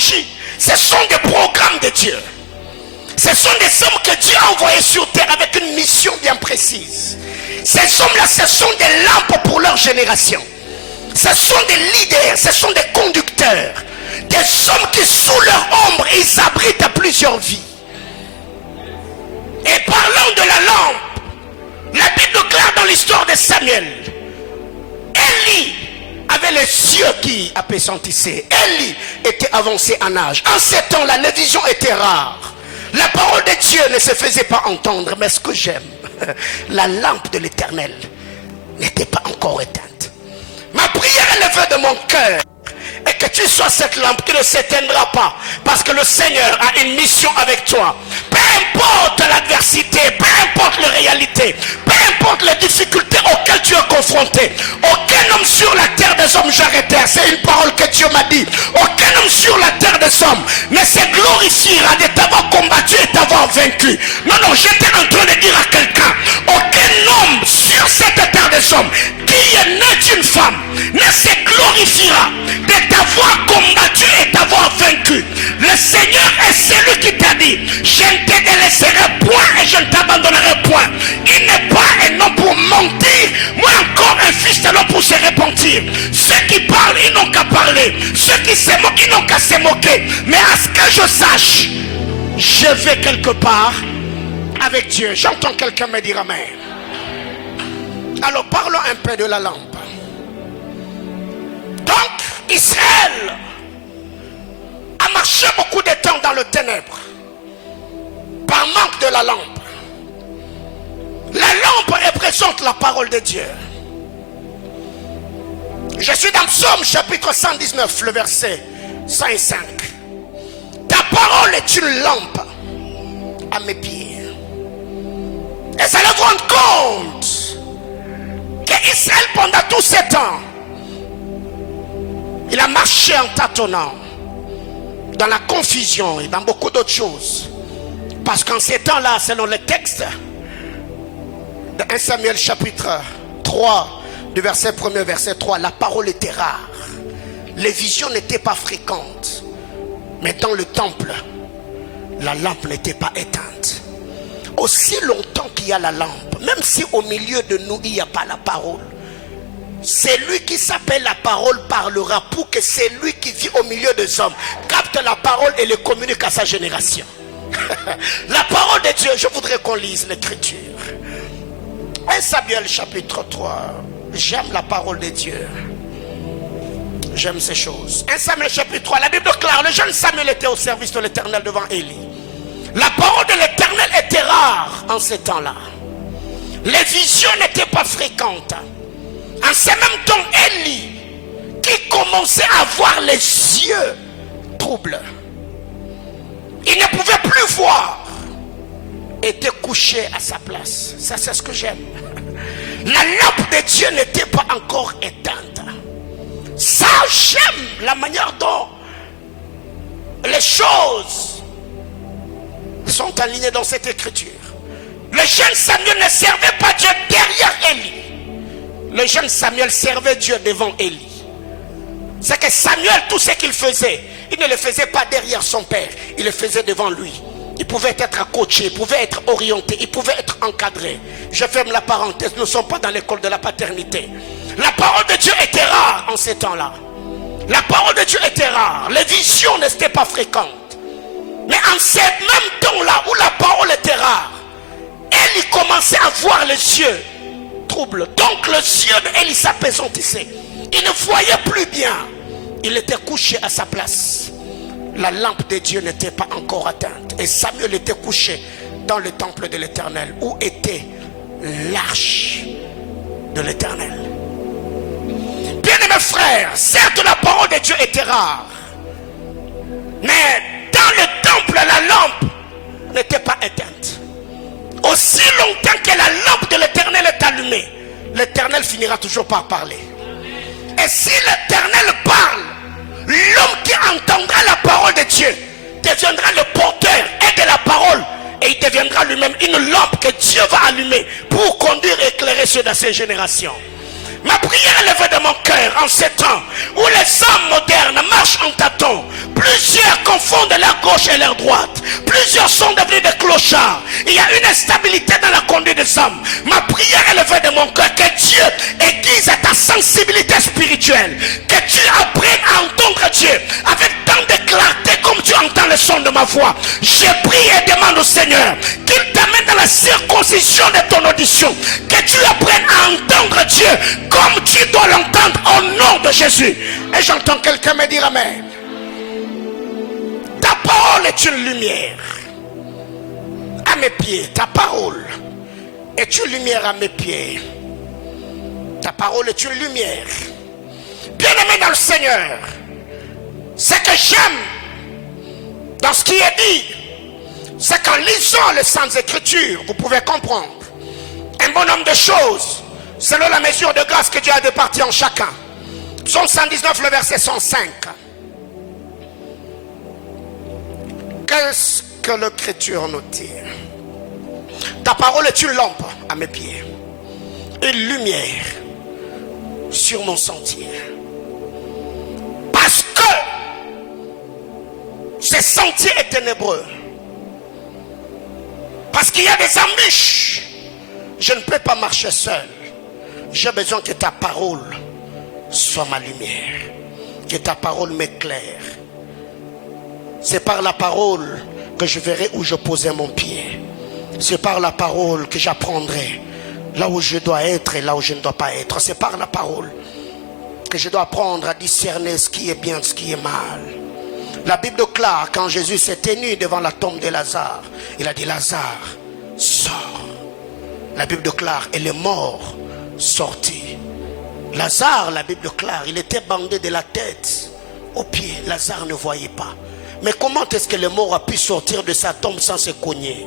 technologies, ce sont des programmes de Dieu. Ce sont des hommes que Dieu a envoyés sur terre avec une mission bien précise. Ces hommes-là, ce sont des lampes pour leur génération. Ce sont des leaders, ce sont des conducteurs. Des hommes qui sous leur ombre, ils abritent à plusieurs vies. Et parlant de la lampe, la Bible déclare dans l'histoire de Samuel, Élie avait les yeux qui appesantissaient. Élie était avancé en âge. En ces temps-là, les visions étaient rares. La parole de Dieu ne se faisait pas entendre. Mais ce que j'aime, la lampe de l'Éternel n'était pas encore éteinte. Ma prière est levée de mon cœur. Et que tu sois cette lampe qui ne s'éteindra pas. Parce que le Seigneur a une mission avec toi. Peu importe l'adversité, peu importe les réalités, peu importe les difficultés auxquelles tu es confronté. Aucun homme sur la terre des hommes, j'arrête. C'est une parole que Dieu m'a dit. Aucun homme sur la terre des hommes ne se glorifiera de t'avoir combattu et t'avoir vaincu. Non, non, j'étais en train de dire à quelqu'un, aucun homme sur cette terre des hommes qui est né d'une femme ne se glorifiera de t'avoir combattu et t'avoir vaincu. Le Seigneur est celui qui t'a dit, je ne te délaisserai point et je ne t'abandonnerai point. Il n'est pas un homme pour mentir, moi encore un fils de l'homme pour se repentir. Ceux qui parlent, ils n'ont qu'à parler. Ceux qui se moquent, ils n'ont qu'à se moquer. Mais à ce que je sache, je vais quelque part avec Dieu. J'entends quelqu'un me dire amen. Alors parlons un peu de la lampe. Donc Israël a marché beaucoup de temps dans le ténèbre par manque de la lampe. La lampe représente la parole de Dieu. Je suis dans Psaume chapitre 119, le verset 105. Ta parole est une lampe à mes pieds. Et ça le rend compte qu'Israël pendant tous ces temps, il a marché en tâtonnant, dans la confusion et dans beaucoup d'autres choses. Parce qu'en ces temps-là, selon le texte de 1 Samuel chapitre 3, du verset 1er, verset 3, la parole était rare. Les visions n'étaient pas fréquentes. Mais dans le temple, la lampe n'était pas éteinte. Aussi longtemps qu'il y a la lampe, même si au milieu de nous, il n'y a pas la parole, celui qui s'appelle la parole parlera pour que celui qui vit au milieu des hommes capte la parole et le communique à sa génération. La parole de Dieu, je voudrais qu'on lise l'écriture. 1 Samuel chapitre 3. J'aime la parole de Dieu. J'aime ces choses. 1 Samuel chapitre 3. La Bible déclare, le jeune Samuel était au service de l'Éternel devant Élie. La parole de l'Éternel était rare en ces temps-là. Les visions n'étaient pas fréquentes. En ce même temps, Élie, qui commençait à avoir les yeux troubles, il ne pouvait plus voir, était couché à sa place. Ça, c'est ce que j'aime. La lampe de Dieu n'était pas encore éteinte. Ça, j'aime la manière dont les choses sont alignées dans cette écriture. Le jeune Samuel ne servait pas Dieu derrière Élie. Le jeune Samuel servait Dieu devant Élie. C'est que Samuel, tout ce qu'il faisait, il ne le faisait pas derrière son père, il le faisait devant lui. Il pouvait être coaché, il pouvait être orienté, il pouvait être encadré. Je ferme la parenthèse, nous ne sommes pas dans l'école de la paternité. La parole de Dieu était rare en ces temps-là. La parole de Dieu était rare, les visions n'étaient pas fréquentes. Mais en ces mêmes temps-là où la parole était rare, Élie commençait à voir les yeux troubles. Donc les yeux d'Élie s'apaisantissaient. Il ne voyait plus bien. Il était couché à sa place. La lampe de Dieu n'était pas encore atteinte. Et Samuel était couché dans le temple de l'Éternel, où était l'arche de l'Éternel. Bien-aimés frères, certes la parole de Dieu était rare, mais dans le temple la lampe n'était pas éteinte. Aussi longtemps que la lampe de l'Éternel est allumée, l'Éternel finira toujours par parler. Et si l'Éternel parle, l'homme qui entendra la parole de Dieu deviendra le porteur et de la parole, et il deviendra lui-même une lampe que Dieu va allumer pour conduire et éclairer ceux de ses générations. Ma prière est levée de mon cœur en ces temps où les hommes modernes marchent en tâtons. Plusieurs confondent leur gauche et leur droite. Plusieurs sont devenus des clochards. Il y a une instabilité dans la conduite des hommes. Ma prière est levée de mon cœur. Que Dieu aiguise à ta sensibilité spirituelle. Que tu apprennes à entendre Dieu avec tant de clarté comme tu entends le son de ma voix. Je prie et demande au Seigneur qu'il t'amène dans la circoncision de ton audition. Que tu apprennes à entendre Dieu comme tu dois l'entendre au nom de Jésus. Et j'entends quelqu'un me dire amen. Ta parole est une lumière à mes pieds. Ta parole est une lumière à mes pieds. Ta parole est une lumière. Bien-aimé dans le Seigneur, ce que j'aime dans ce qui est dit, c'est qu'en lisant les Saintes Écritures, vous pouvez comprendre un bon nombre de choses selon la mesure de grâce que Dieu a départie en chacun. Psaume 119, le verset 105. Qu'est-ce que l'Écriture nous dit? Ta parole est une lampe à mes pieds, une lumière sur mon sentier. Parce que ce sentier est ténébreux, parce qu'il y a des embûches, je ne peux pas marcher seul. J'ai besoin que ta parole soit ma lumière, que ta parole m'éclaire. C'est par la parole que je verrai où je posais mon pied. C'est par la parole que j'apprendrai là où je dois être et là où je ne dois pas être. C'est par la parole que je dois apprendre à discerner ce qui est bien, ce qui est mal. La Bible déclare, quand Jésus s'est tenu devant la tombe de Lazare, il a dit: Lazare, sors. La Bible déclare, et le mort sortit. Lazare, la Bible déclare, il était bandé de la tête aux pieds. Lazare ne voyait pas. Mais comment est-ce que le mort a pu sortir de sa tombe sans se cogner?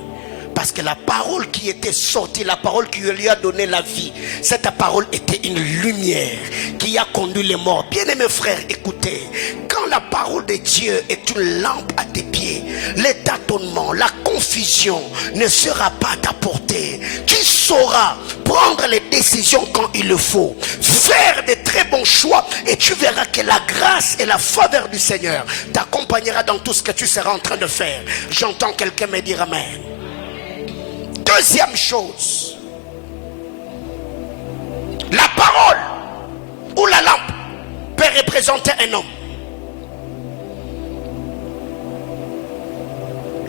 Parce que la parole qui était sortie, la parole qui lui a donné la vie, cette parole était une lumière qui a conduit les morts. Bien-aimés frères, écoutez, quand la parole de Dieu est une lampe à tes pieds, les tâtonnements, la confusion ne sera pas à ta portée. Tu sauras prendre les décisions quand il le faut, faire de très bons choix, et tu verras que la grâce et la faveur du Seigneur t'accompagnera dans tout ce que tu seras en train de faire. J'entends quelqu'un me dire amen. Deuxième chose, la parole ou la lampe peut représenter un homme.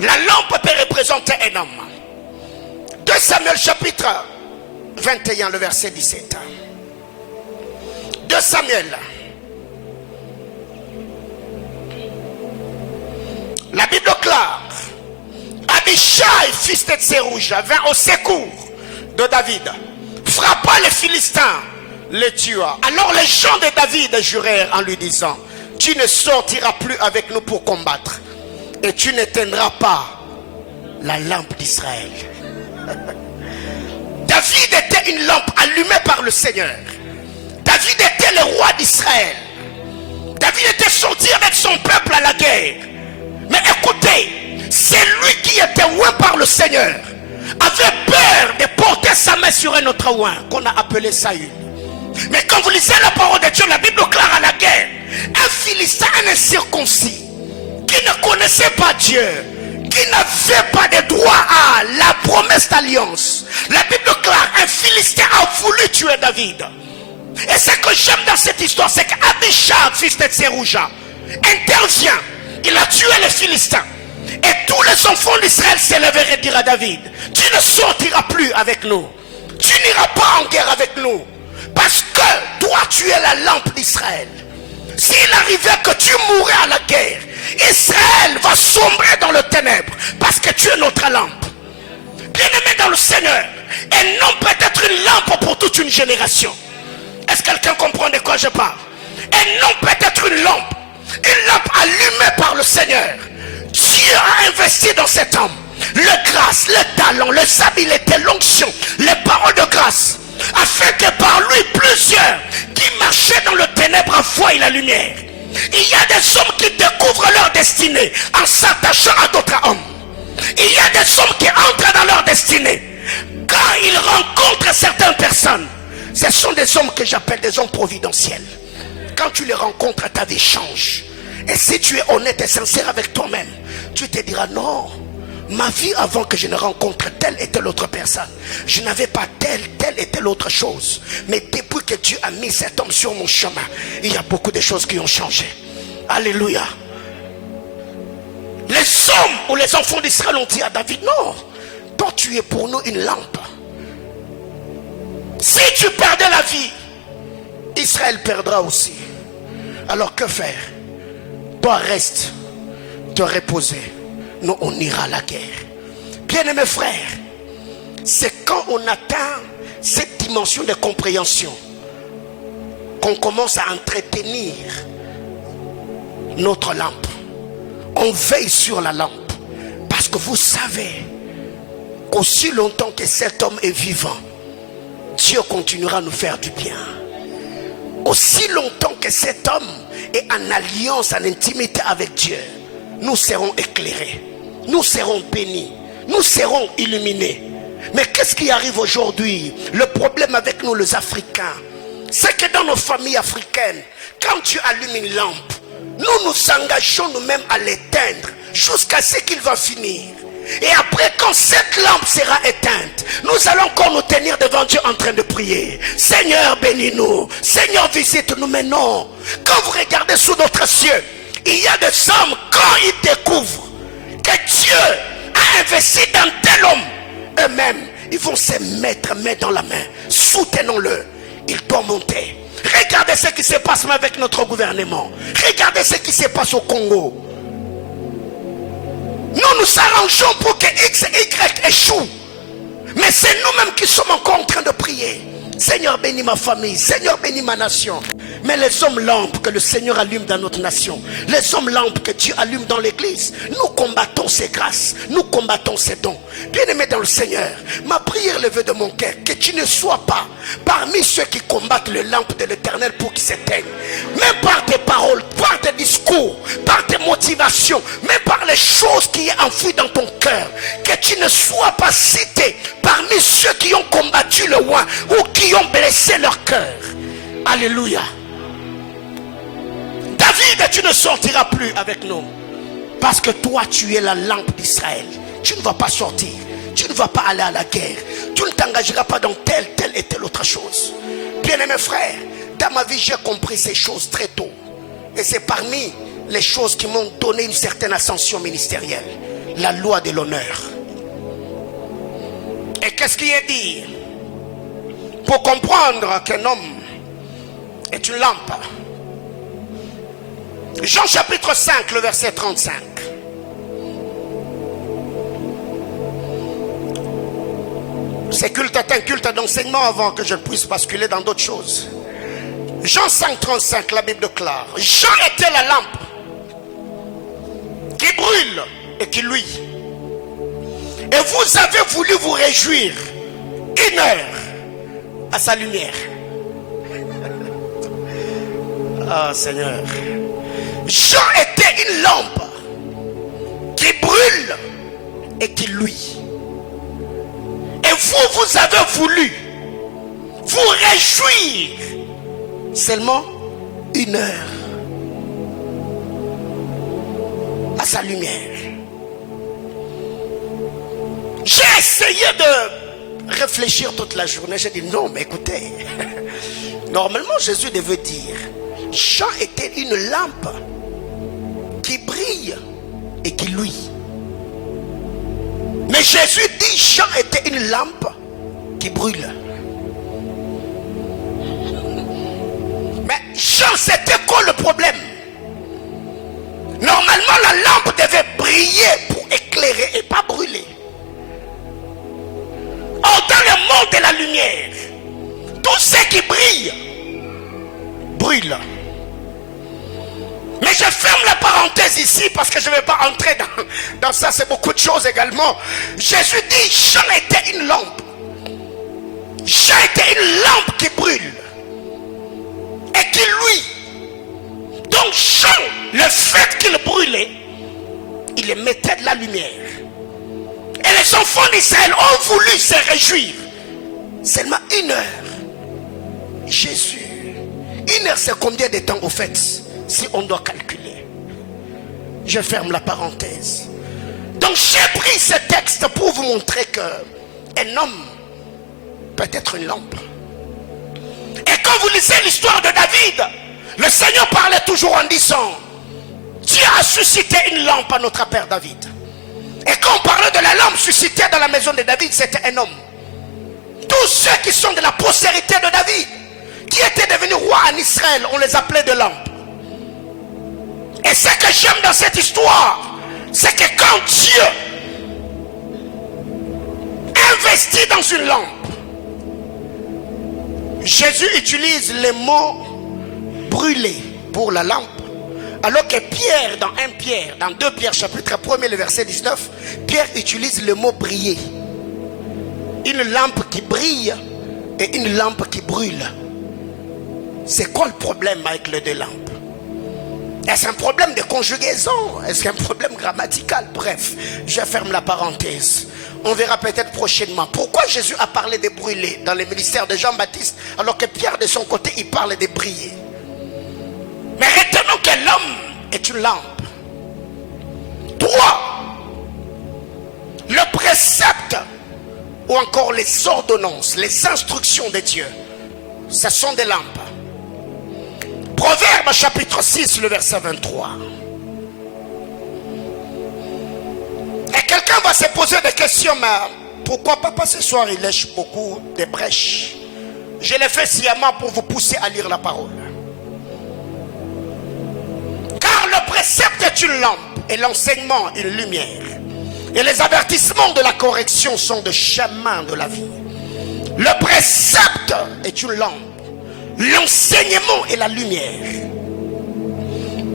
La lampe peut représenter un homme. 2 Samuel chapitre 21, le verset 17. 2 Samuel. La Bible déclare: Abishai, fils de Tserouja, vint au secours de David, frappa les Philistins, les tua. Alors les gens de David jurèrent en lui disant: tu ne sortiras plus avec nous pour combattre, et tu n'éteindras pas la lampe d'Israël. David était une lampe allumée par le Seigneur. David était le roi d'Israël. David était sorti avec son peuple à la guerre. Mais écoutez, c'est lui qui était oint par le Seigneur, avait peur de porter sa main sur un autre oint qu'on a appelé Saül. Mais quand vous lisez la parole de Dieu, la Bible déclare à la guerre, un Philistin, un incirconcis, qui ne connaissait pas Dieu, qui n'avait pas de droit à la promesse d'alliance. La Bible déclare, un Philistin a voulu tuer David. Et ce que j'aime dans cette histoire, c'est qu'Abishai, fils de Tserouja, intervient. Il a tué les Philistins. Et tous les enfants d'Israël s'élèvèrent et dirent à David: tu ne sortiras plus avec nous. Tu n'iras pas en guerre avec nous. Parce que toi, tu es la lampe d'Israël. S'il arrivait que tu mourrais à la guerre, Israël va sombrer dans le ténèbre. Parce que tu es notre lampe. Bien-aimé dans le Seigneur, un homme peut être une lampe pour toute une génération. Est-ce que quelqu'un comprend de quoi je parle? Un homme peut être une lampe allumée par le Seigneur. Dieu a investi dans cet homme le grâce, le talent, les habiletés, l'onction, les paroles de grâce, afin que par lui plusieurs qui marchaient dans le ténèbre voient la lumière. Il y a des hommes qui découvrent leur destinée en s'attachant à d'autres hommes. Il y a des hommes qui entrent dans leur destinée quand ils rencontrent certaines personnes. Ce sont des hommes que j'appelle des hommes providentiels. Quand tu les rencontres, ta vie change. Et si tu es honnête et sincère avec toi-même, tu te diras non. Ma vie avant que je ne rencontre telle et telle autre personne, je n'avais pas telle et telle autre chose. Mais depuis que Dieu a mis cet homme sur mon chemin, il y a beaucoup de choses qui ont changé. Alléluia. Les hommes ou les enfants d'Israël ont dit à David, non, toi tu es pour nous une lampe. Si tu perdais la vie, Israël perdra aussi. Alors que faire? Toi reste te reposer. Nous on ira à la guerre. Bien-aimés frères, c'est quand on atteint cette dimension de compréhension qu'on commence à entretenir notre lampe. On veille sur la lampe. Parce que vous savez qu'aussi longtemps que cet homme est vivant, Dieu continuera à nous faire du bien. Aussi longtemps que cet homme est en alliance, en intimité avec Dieu, nous serons éclairés, nous serons bénis, nous serons illuminés. Mais qu'est-ce qui arrive aujourd'hui? Le problème avec nous les Africains, c'est que dans nos familles africaines, quand Dieu allume une lampe, nous nous engageons nous-mêmes à l'éteindre jusqu'à ce qu'il va finir. Et après, quand cette lampe sera éteinte, nous allons encore nous tenir devant Dieu en train de prier. Seigneur, bénis-nous. Seigneur, visite-nous. Mais non, quand vous regardez sous notre cieux, il y a des hommes, quand ils découvrent que Dieu a investi dans tel homme, eux-mêmes, ils vont se mettre main dans la main. Soutenons-le. Il doit monter. Regardez ce qui se passe avec notre gouvernement. Regardez ce qui se passe au Congo. Nous nous arrangeons pour que X et Y échouent. Mais c'est nous-mêmes qui sommes encore en train de prier. Seigneur, bénis ma famille. Seigneur, bénis ma nation. Mais les hommes lampes que le Seigneur allume dans notre nation, les hommes lampes que Dieu allume dans l'église, nous combattons ces grâces, nous combattons ces dons. Bien-aimé dans le Seigneur, ma prière levée de mon cœur, que tu ne sois pas parmi ceux qui combattent les lampes de l'Éternel pour qu'ils s'éteignent. Même par tes paroles, par tes discours, par tes motivations, même par les choses qui sont enfouies dans ton cœur, que tu ne sois pas cité parmi ceux qui ont combattu le roi ou qui ont blessé leur cœur. Alléluia. David, tu ne sortiras plus avec nous. Parce que toi, tu es la lampe d'Israël. Tu ne vas pas sortir. Tu ne vas pas aller à la guerre. Tu ne t'engageras pas dans telle et telle autre chose. Bien-aimés frères, dans ma vie, j'ai compris ces choses très tôt. Et c'est parmi les choses qui m'ont donné une certaine ascension ministérielle. La loi de l'honneur. Et qu'est-ce qui est dit? Pour comprendre qu'un homme est une lampe. Jean chapitre 5, le verset 35. Ce culte est un culte d'enseignement avant que je puisse basculer dans d'autres choses. Jean 5, 35, la Bible déclare. Jean était la lampe qui brûle et qui luit. Et vous avez voulu vous réjouir une heure à sa lumière. Ah Seigneur. Jean était une lampe qui brûle et qui luit. Et vous avez voulu vous réjouir seulement une heure à sa lumière. J'ai essayé de réfléchir toute la journée. J'ai dit non, mais écoutez, normalement Jésus devait dire Jean était une lampe qui brille et qui luit. Mais Jésus dit Jean était une lampe qui brûle. Mais Jean, c'était quoi le problème? Normalement la lampe devait briller pour éclairer et pas brûler. Or dans le monde de la lumière, tout ce qui brille brûle. Mais je ferme la parenthèse ici parce que je ne vais pas entrer dans ça, c'est beaucoup de choses également. Jésus dit Jean était une lampe. Jean était une lampe qui brûle et qui luit. Donc Jean, le fait qu'il brûlait, il émettait de la lumière. Et les enfants d'Israël ont voulu se réjouir. Seulement une heure. Jésus. Une heure, c'est combien de temps au fait? Si on doit calculer. Je ferme la parenthèse. Donc j'ai pris ce texte pour vous montrer qu'un homme peut être une lampe. Et quand vous lisez l'histoire de David, le Seigneur parlait toujours en disant, Dieu a suscité une lampe à notre père David. Et quand on parlait de la lampe suscitée dans la maison de David, c'était un homme. Tous ceux qui sont de la postérité de David, qui étaient devenus rois en Israël, on les appelait de lampes. Et ce que j'aime dans cette histoire, c'est que quand Dieu investit dans une lampe, Jésus utilise le mot brûler pour la lampe, alors que Pierre, dans 2 Pierre chapitre 1er, le verset 19, Pierre utilise le mot briller. Une lampe qui brille et une lampe qui brûle. C'est quoi le problème avec les deux lampes? Est-ce un problème de conjugaison? Est-ce un problème grammatical? Bref, je ferme la parenthèse. On verra peut-être prochainement. Pourquoi Jésus a parlé de brûler dans le ministère de Jean-Baptiste, alors que Pierre de son côté, il parle de briller? Mais retenons que l'homme est une lampe. 3. Le précepte ou encore les ordonnances, les instructions de Dieu, ce sont des lampes. Proverbe chapitre 6, le verset 23. Et quelqu'un va se poser des questions, mais pourquoi papa ce soir il lèche beaucoup de brèches? Je l'ai fait sciemment pour vous pousser à lire la parole. Car le précepte est une lampe et l'enseignement une lumière. Et les avertissements de la correction sont des chemins de la vie. Le précepte est une lampe. L'enseignement est la lumière.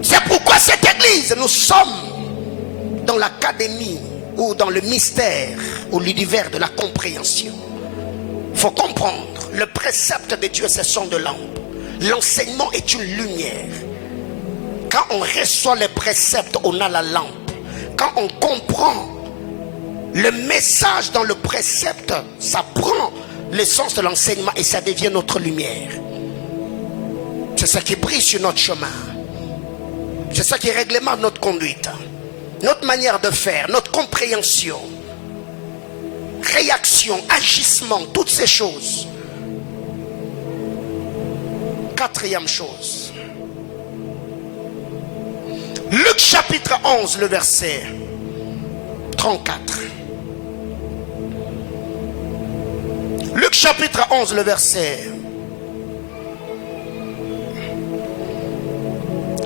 C'est pourquoi cette église, nous sommes dans l'académie ou dans le mystère ou l'univers de la compréhension. Il faut comprendre, le précepte de Dieu, ce sont des lampes. L'enseignement est une lumière. Quand on reçoit les préceptes, on a la lampe. Quand on comprend le message dans le précepte, ça prend l'essence de l'enseignement et ça devient notre lumière. C'est ça qui brille sur notre chemin. C'est ça qui réglemente notre conduite, notre manière de faire, notre compréhension, réaction, agissement, toutes ces choses. 4e chose. Luc chapitre 11, le verset 34. Luc chapitre 11, le verset.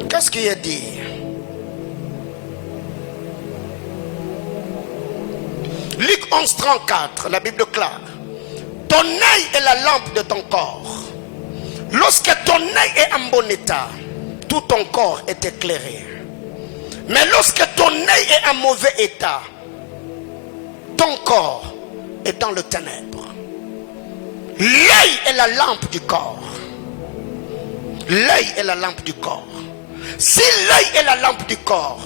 Qu'est-ce qu'il a dit? Luc 11, 34, la Bible clare. Ton œil est la lampe de ton corps. Lorsque ton œil est en bon état, tout ton corps est éclairé. Mais lorsque ton œil est en mauvais état, ton corps est dans le ténèbre. L'œil est la lampe du corps. L'œil est la lampe du corps. Si l'œil est la lampe du corps,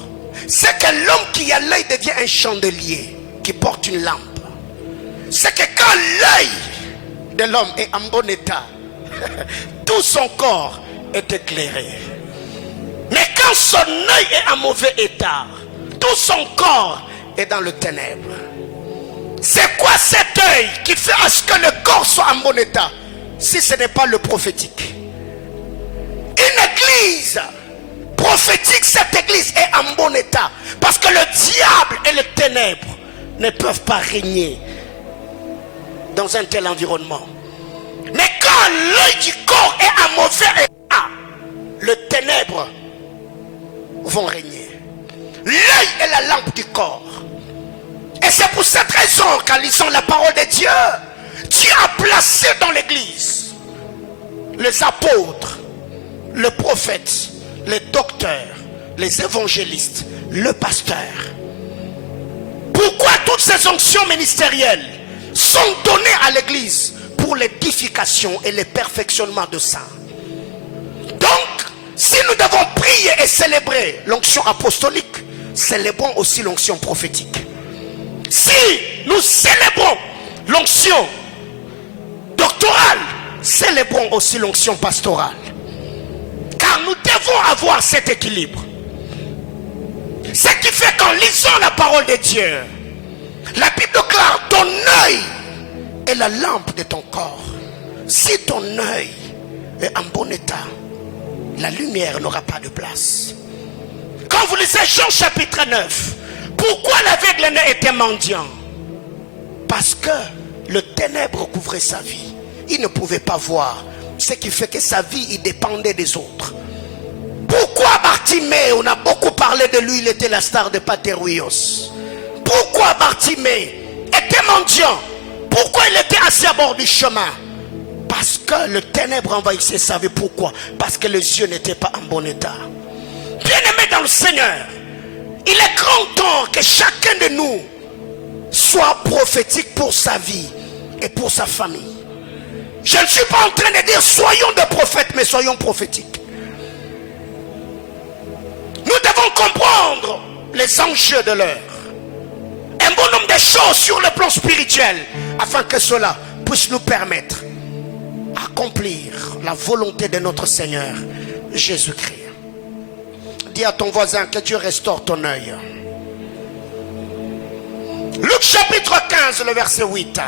c'est que l'homme qui a l'œil devient un chandelier qui porte une lampe. C'est que quand l'œil de l'homme est en bon état, tout son corps est éclairé. Mais quand son œil est en mauvais état, tout son corps est dans le ténèbre. C'est quoi cet œil qui fait à ce que le corps soit en bon état, si ce n'est pas le prophétique? Une église prophétique, cette église est en bon état, parce que le diable et les ténèbres ne peuvent pas régner dans un tel environnement. Mais quand l'œil du corps est en mauvais état, les ténèbres vont régner. L'œil est la lampe du corps. Et c'est pour cette raison qu'en lisant la parole de Dieu, Dieu a placé dans l'église les apôtres, les prophètes, les docteurs, les évangélistes, le pasteur. Pourquoi toutes ces onctions ministérielles sont données à l'église? Pour l'édification et le perfectionnement de saints. Donc, si nous devons prier et célébrer l'onction apostolique, célébrons aussi l'onction prophétique. Si nous célébrons l'onction doctorale, célébrons aussi l'onction pastorale. Car nous devons avoir cet équilibre. fait qu'en lisant la parole de Dieu, la Bible déclare, ton œil est la lampe de ton corps. Si ton œil est en bon état, la lumière n'aura pas de place. Quand vous lisez Jean chapitre 9, pourquoi l'aveugle était mendiant? Parce que le ténèbre couvrait sa vie. Il ne pouvait pas voir. Ce qui fait que sa vie, il dépendait des autres. Pourquoi Bartimée, on a beaucoup parlé de lui, il était la star de Paterouillos. Pourquoi Bartimée était mendiant? Pourquoi il était assis à bord du chemin? Parce que le ténèbre envahissait sa vie. Pourquoi? Parce que les yeux n'étaient pas en bon état. Bien-aimés dans le Seigneur, il est grand temps que chacun de nous soit prophétique pour sa vie et pour sa famille. Je ne suis pas en train de dire soyons des prophètes, mais soyons prophétiques. Nous devons comprendre les enjeux de l'heure. Un bon nombre de choses sur le plan spirituel, afin que cela puisse nous permettre d'accomplir la volonté de notre Seigneur Jésus-Christ. Dis à ton voisin que Dieu restaure ton œil. Luc chapitre 15, le verset 8.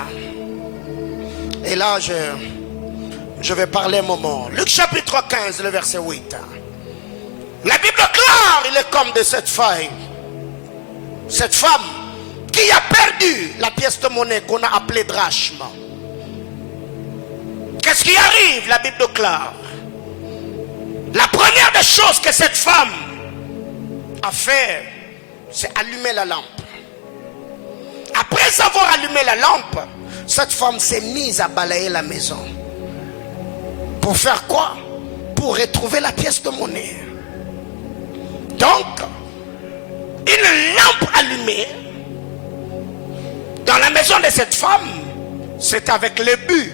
Et là, je vais parler un moment. Luc chapitre 15, le verset 8. La Bible déclare, il est comme de cette femme qui a perdu la pièce de monnaie qu'on a appelée drachme. Qu'est-ce qui arrive? La Bible déclare. La première des choses que cette femme a fait, c'est allumer la lampe. Après avoir allumé la lampe, cette femme s'est mise à balayer la maison. Pour faire quoi? Pour retrouver la pièce de monnaie. Donc, une lampe allumée dans la maison de cette femme, c'est avec le but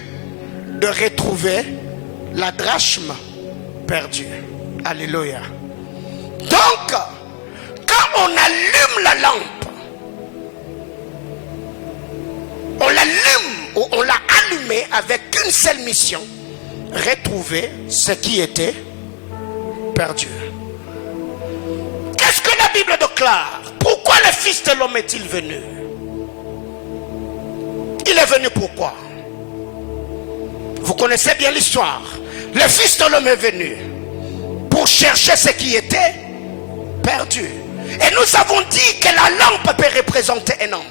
de retrouver la drachme perdue. Alléluia. Donc, quand on allume la lampe, on l'allume ou on l'a allumée avec une seule mission: retrouver ce qui était perdu. Qu'est-ce que la Bible déclare? Pourquoi le Fils de l'homme est-il venu? Il est venu pourquoi? Vous connaissez bien l'histoire. Le Fils de l'homme est venu pour chercher ce qui était perdu. Et nous avons dit que la lampe peut représenter un homme.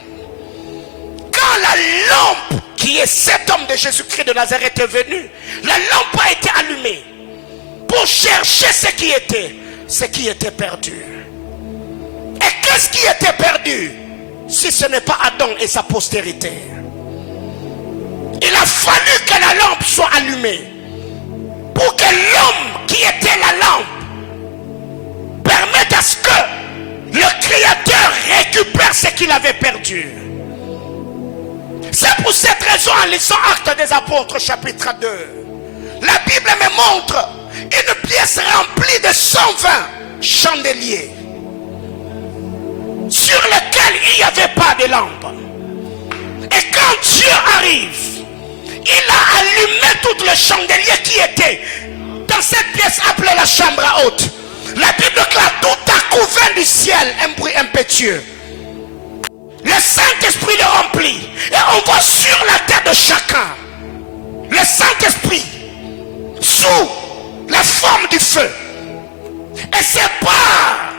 Quand la lampe, qui est cet homme de Jésus-Christ de Nazareth, est venu, la lampe a été allumée pour chercher ce qui était perdu. Et qu'est-ce qui était perdu si ce n'est pas Adam et sa postérité? Il a fallu que la lampe soit allumée pour que l'homme qui était la lampe permette à ce que le Créateur récupère ce qu'il avait perdu. C'est pour cette raison, en lisant Actes des Apôtres chapitre 2, la Bible me montre une pièce remplie de 120 chandeliers sur lesquels il n'y avait pas de lampe. Et quand Dieu arrive, il a allumé toutes les chandeliers qui étaient dans cette pièce appelée la chambre haute. La Bible déclare: tout a couvert du ciel un bruit impétueux. Le Saint-Esprit le remplit. Et on voit sur la tête de chacun le Saint-Esprit sous la forme du feu. Et c'est par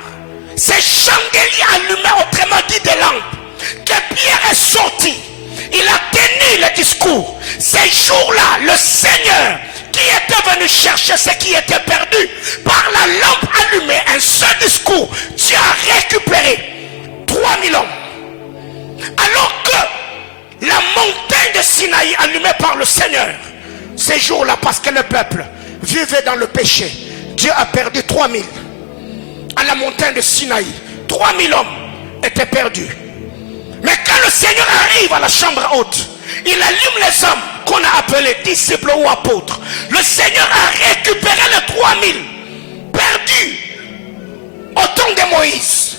ces chandeliers allumés, autrement dit des lampes, que Pierre est sorti. Il a tenu le discours. Ces jours-là, le Seigneur qui était venu chercher ce qui était perdu, par la lampe allumée, un seul discours, Dieu a récupéré 3000 hommes. Alors que la montagne de Sinaï allumée par le Seigneur, ces jours-là, parce que le peuple vivait dans le péché, Dieu a perdu 3000. À la montagne de Sinaï, 3000 hommes étaient perdus. Mais quand le Seigneur arrive à la chambre haute, il allume les hommes qu'on a appelés disciples ou apôtres. Le Seigneur a récupéré les 3000 perdus au temps de Moïse.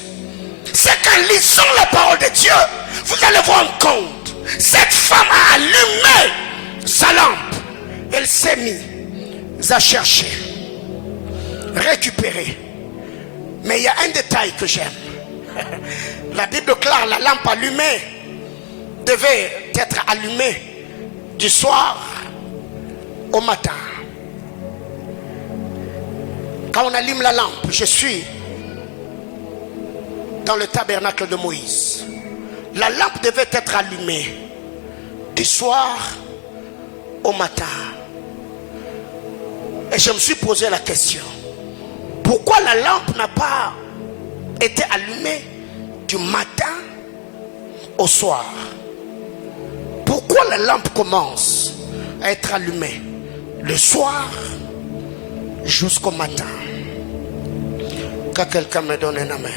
C'est qu'en lisant la parole de Dieu, vous allez vous rendre compte, cette femme a allumé sa lampe. Elle s'est mise à chercher, récupérer. Mais il y a un détail que j'aime. La Bible déclare la lampe allumée devait être allumée du soir au matin. Quand on allume la lampe, je suis dans le tabernacle de Moïse. La lampe devait être allumée du soir au matin. Et je me suis posé la question, pourquoi la lampe n'a pas été allumée du matin au soir? Pourquoi la lampe commence à être allumée le soir jusqu'au matin? Que quelqu'un me donne un amen.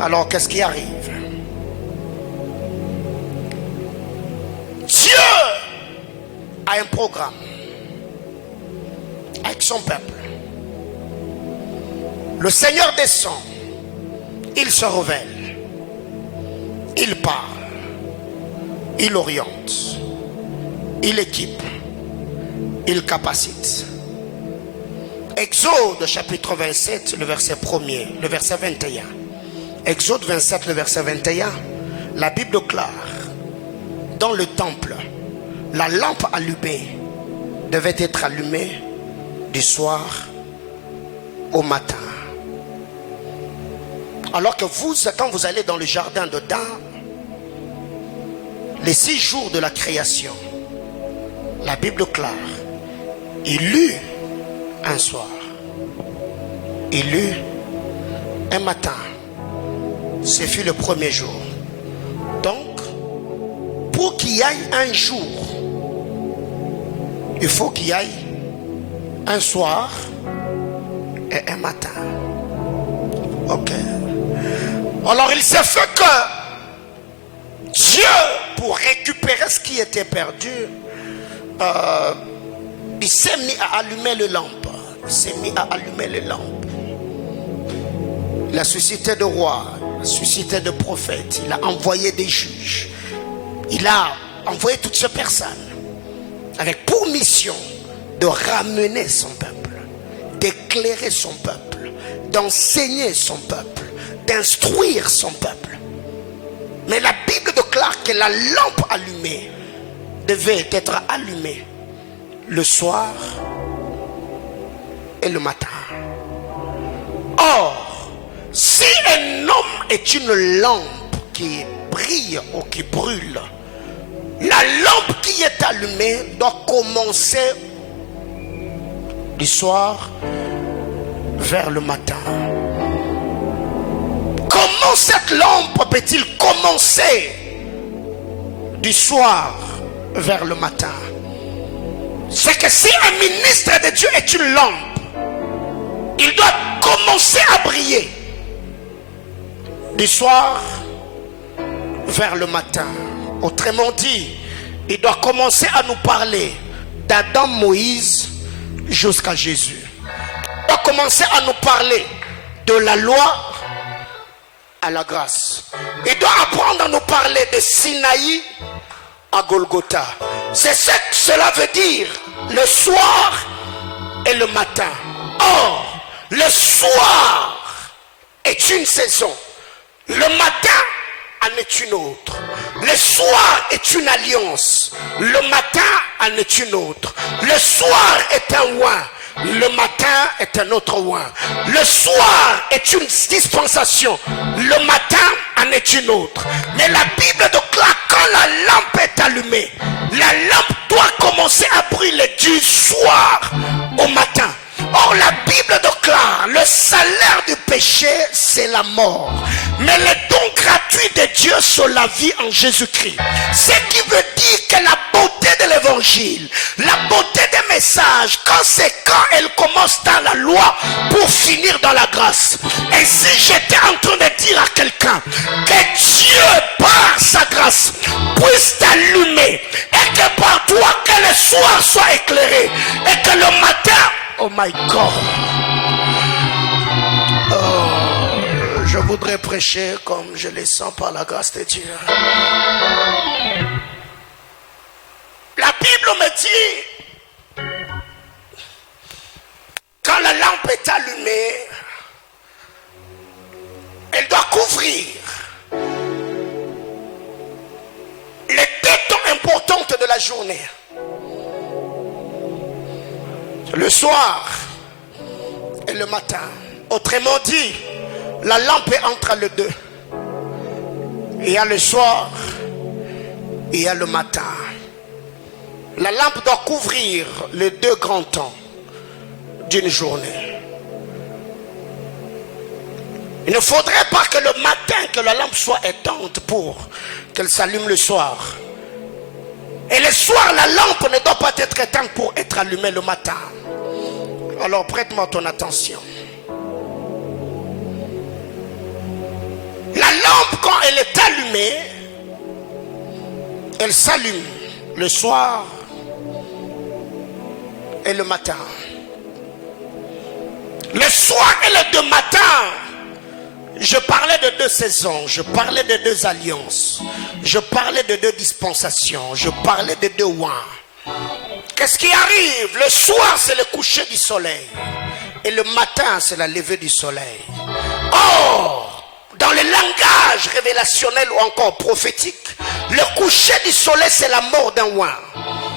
Alors qu'est-ce qui arrive? Dieu a un programme avec son peuple. Le Seigneur descend, il se révèle, il parle, il oriente, il équipe, il capacite. Exode chapitre 27, le verset 1er, le verset 21. Exode 27, le verset 21, la Bible déclare, dans le temple, la lampe allumée devait être allumée du soir au matin. Alors que vous, quand vous allez dans le jardin d'Éden, les 6 jours de la création, la Bible déclare, il eut un soir, il eut un matin. Ce fut le premier jour. Donc, pour qu'il y ait un jour, il faut qu'il y ait un soir et un matin. Ok. Alors il s'est fait que Dieu, pour récupérer ce qui était perdu, il s'est mis à allumer les lampes. Il s'est mis à allumer les lampes. Il a suscité de rois, il a suscité de prophètes, il a envoyé des juges. Il a envoyé toutes ces personnes avec pour mission de ramener son peuple, d'éclairer son peuple, d'enseigner son peuple, d'instruire son peuple. Mais la Bible déclare que la lampe allumée devait être allumée le soir et le matin. Or, si un homme est une lampe qui brille ou qui brûle, la lampe qui est allumée doit commencer du soir vers le matin. Comment cette lampe peut-il commencer du soir vers le matin? C'est que si un ministre de Dieu est une lampe, il doit commencer à briller du soir vers le matin. Autrement dit, il doit commencer à nous parler d'Adam, Moïse jusqu'à Jésus. Il doit commencer à nous parler de la loi à la grâce. Il doit apprendre à nous parler de Sinaï à Golgotha. C'est ce que cela veut dire, le soir et le matin. Or, le soir est une saison, le matin en est une autre. Le soir est une alliance, le matin en est une autre. Le soir est un oin, le matin est un autre oin. Le soir est une dispensation, le matin en est une autre. Mais la Bible déclare, quand la lampe est allumée, la lampe doit commencer à brûler du soir au matin. Or la Bible déclare, le salaire du péché c'est la mort, mais le don gratuit de Dieu c'est la vie en Jésus-Christ. Ce qui veut dire que la beauté de l'évangile, la beauté des messages, quand elle commence dans la loi pour finir dans la grâce. Et si j'étais en train de dire à quelqu'un que Dieu par sa grâce puisse t'allumer et que par toi que le soir soit éclairé et que le matin, oh my God. Oh, je voudrais prêcher comme je le sens par la grâce de Dieu. La Bible me dit, quand la lampe est allumée, elle doit couvrir les deux temps importantes de la journée. Le soir et le matin. Autrement dit, la lampe est entre les deux. Il y a le soir, il y a le matin. La lampe doit couvrir les deux grands temps d'une journée. Il ne faudrait pas que le matin, que la lampe soit éteinte pour qu'elle s'allume le soir. Et le soir, la lampe ne doit pas être éteinte pour être allumée le matin. Alors prête-moi ton attention. La lampe, quand elle est allumée, elle s'allume le soir et le matin. Le soir et le matin, je parlais de deux saisons, je parlais de deux alliances, je parlais de deux dispensations, je parlais de deux oins. Qu'est-ce qui arrive? Le soir, c'est le coucher du soleil. Et le matin, c'est la levée du soleil. Or, dans le langage révélationnel ou encore prophétique, le coucher du soleil, c'est la mort d'un oint.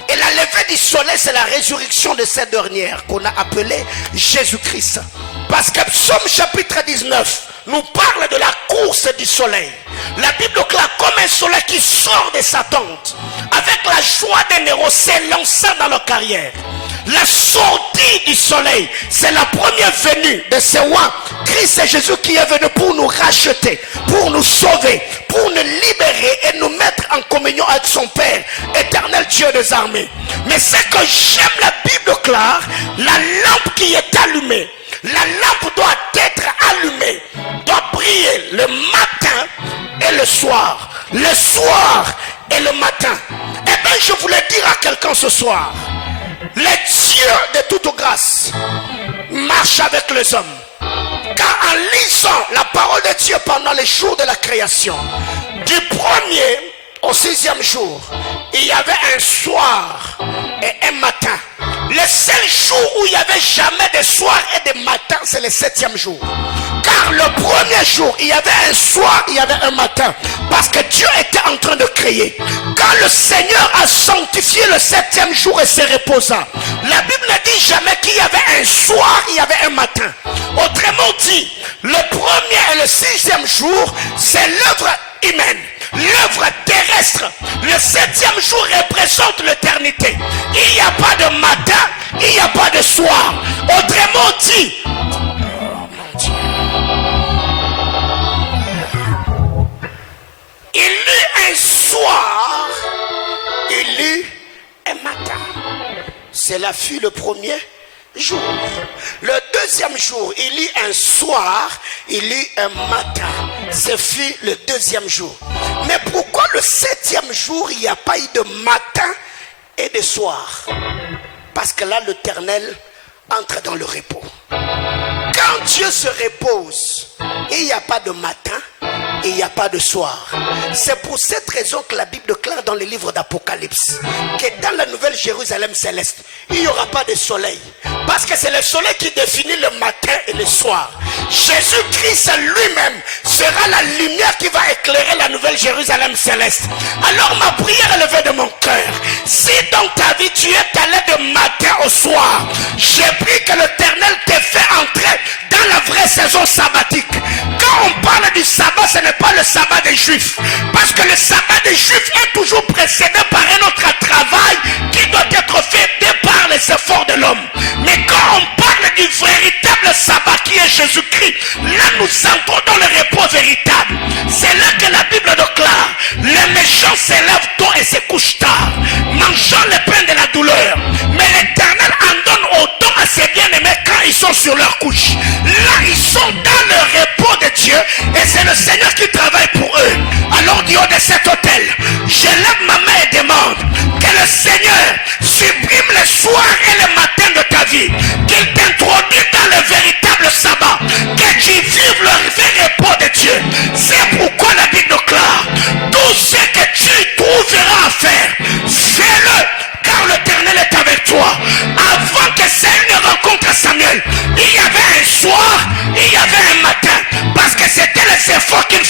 Et la levée du soleil, c'est la résurrection de cette dernière qu'on a appelée Jésus-Christ. Parce que Psaume chapitre 19 nous parle de la course du soleil. La Bible clame comme un soleil qui sort de sa tente. Avec la joie d'un héros s'élançant dans leur carrière. La sortie du soleil, c'est la première venue de ce roi. Christ est Jésus qui est venu pour nous racheter, pour nous sauver, pour nous libérer et nous mettre en communion avec son Père, éternel Dieu des armées. Mais ce que j'aime la Bible claire, la lampe qui est allumée, la lampe doit être allumée, doit briller le matin et le soir. Le soir et le matin. Eh bien, je voulais dire à quelqu'un ce soir, le Dieu de toute grâce marche avec les hommes. Car en lisant la parole de Dieu pendant les jours de la création, du premier au 6e jour, il y avait un soir et un matin. Le seul jour où il n'y avait jamais de soir et de matin, c'est le 7e jour. Car le premier jour, il y avait un soir, il y avait un matin. Parce que Dieu était en train de créer. Quand le Seigneur a sanctifié le 7e jour et s'est reposant, la Bible ne dit jamais qu'il y avait un soir, il y avait un matin. Autrement dit, le premier et le 6e jour, c'est l'œuvre humaine. L'œuvre terrestre. Le 7e jour représente l'éternité. Il n'y a pas de matin, il n'y a pas de soir. Autrement dit, il eut un soir, il eut un matin. Cela fut le premier jour. Le 2e jour, il eut un soir, il eut un matin. Ce fut le 2e jour. Mais pourquoi le 7e jour, il n'y a pas eu de matin et de soir? Parce que là, l'Éternel entre dans le repos. Quand Dieu se repose, il n'y a pas de matin et il n'y a pas de soir. C'est pour cette raison que la Bible déclare dans le livre d'Apocalypse que dans la nouvelle Jérusalem céleste, il n'y aura pas de soleil. Parce que c'est le soleil qui définit le matin et le soir. Jésus-Christ lui-même sera la lumière qui va éclairer la nouvelle Jérusalem céleste. Alors ma prière est levée de mon cœur. Si dans ta vie tu es allé de matin au soir, j'ai pris que l'Éternel te fait entrer dans la vraie saison sabbatique. Quand on parle du sabbat, ce n'est pas le sabbat des Juifs. Parce que le sabbat des Juifs est toujours précédé par un autre travail qui doit être fait par les efforts de l'homme. Mais quand on parle du véritable sabbat qui est Jésus-Christ, là nous entrons dans le repos véritable. C'est là que la Bible déclare: les méchants s'élèvent tôt et se couchent tard, mangeant le pain de la douleur. Mais l'Éternel en donne autant à ses bien-aimés quand ils sont sur leur couche. Là ils sont dans le repos de Dieu et c'est le Seigneur qui travaille pour eux. Alors du haut de cet autel, je lève ma main et demande que le Seigneur supprime le soir et le matin de ta vie, qu'il t'introduise dans le véritable sabbat, que tu vives le vrai repos de Dieu. C'est pourquoi la Bible déclare: tout ce que tu trouveras à faire, fais-le, car l'Éternel est avec toi. Avant que Saül ne rencontre Samuel, il y avait un soir, il y avait un matin, parce que c'était les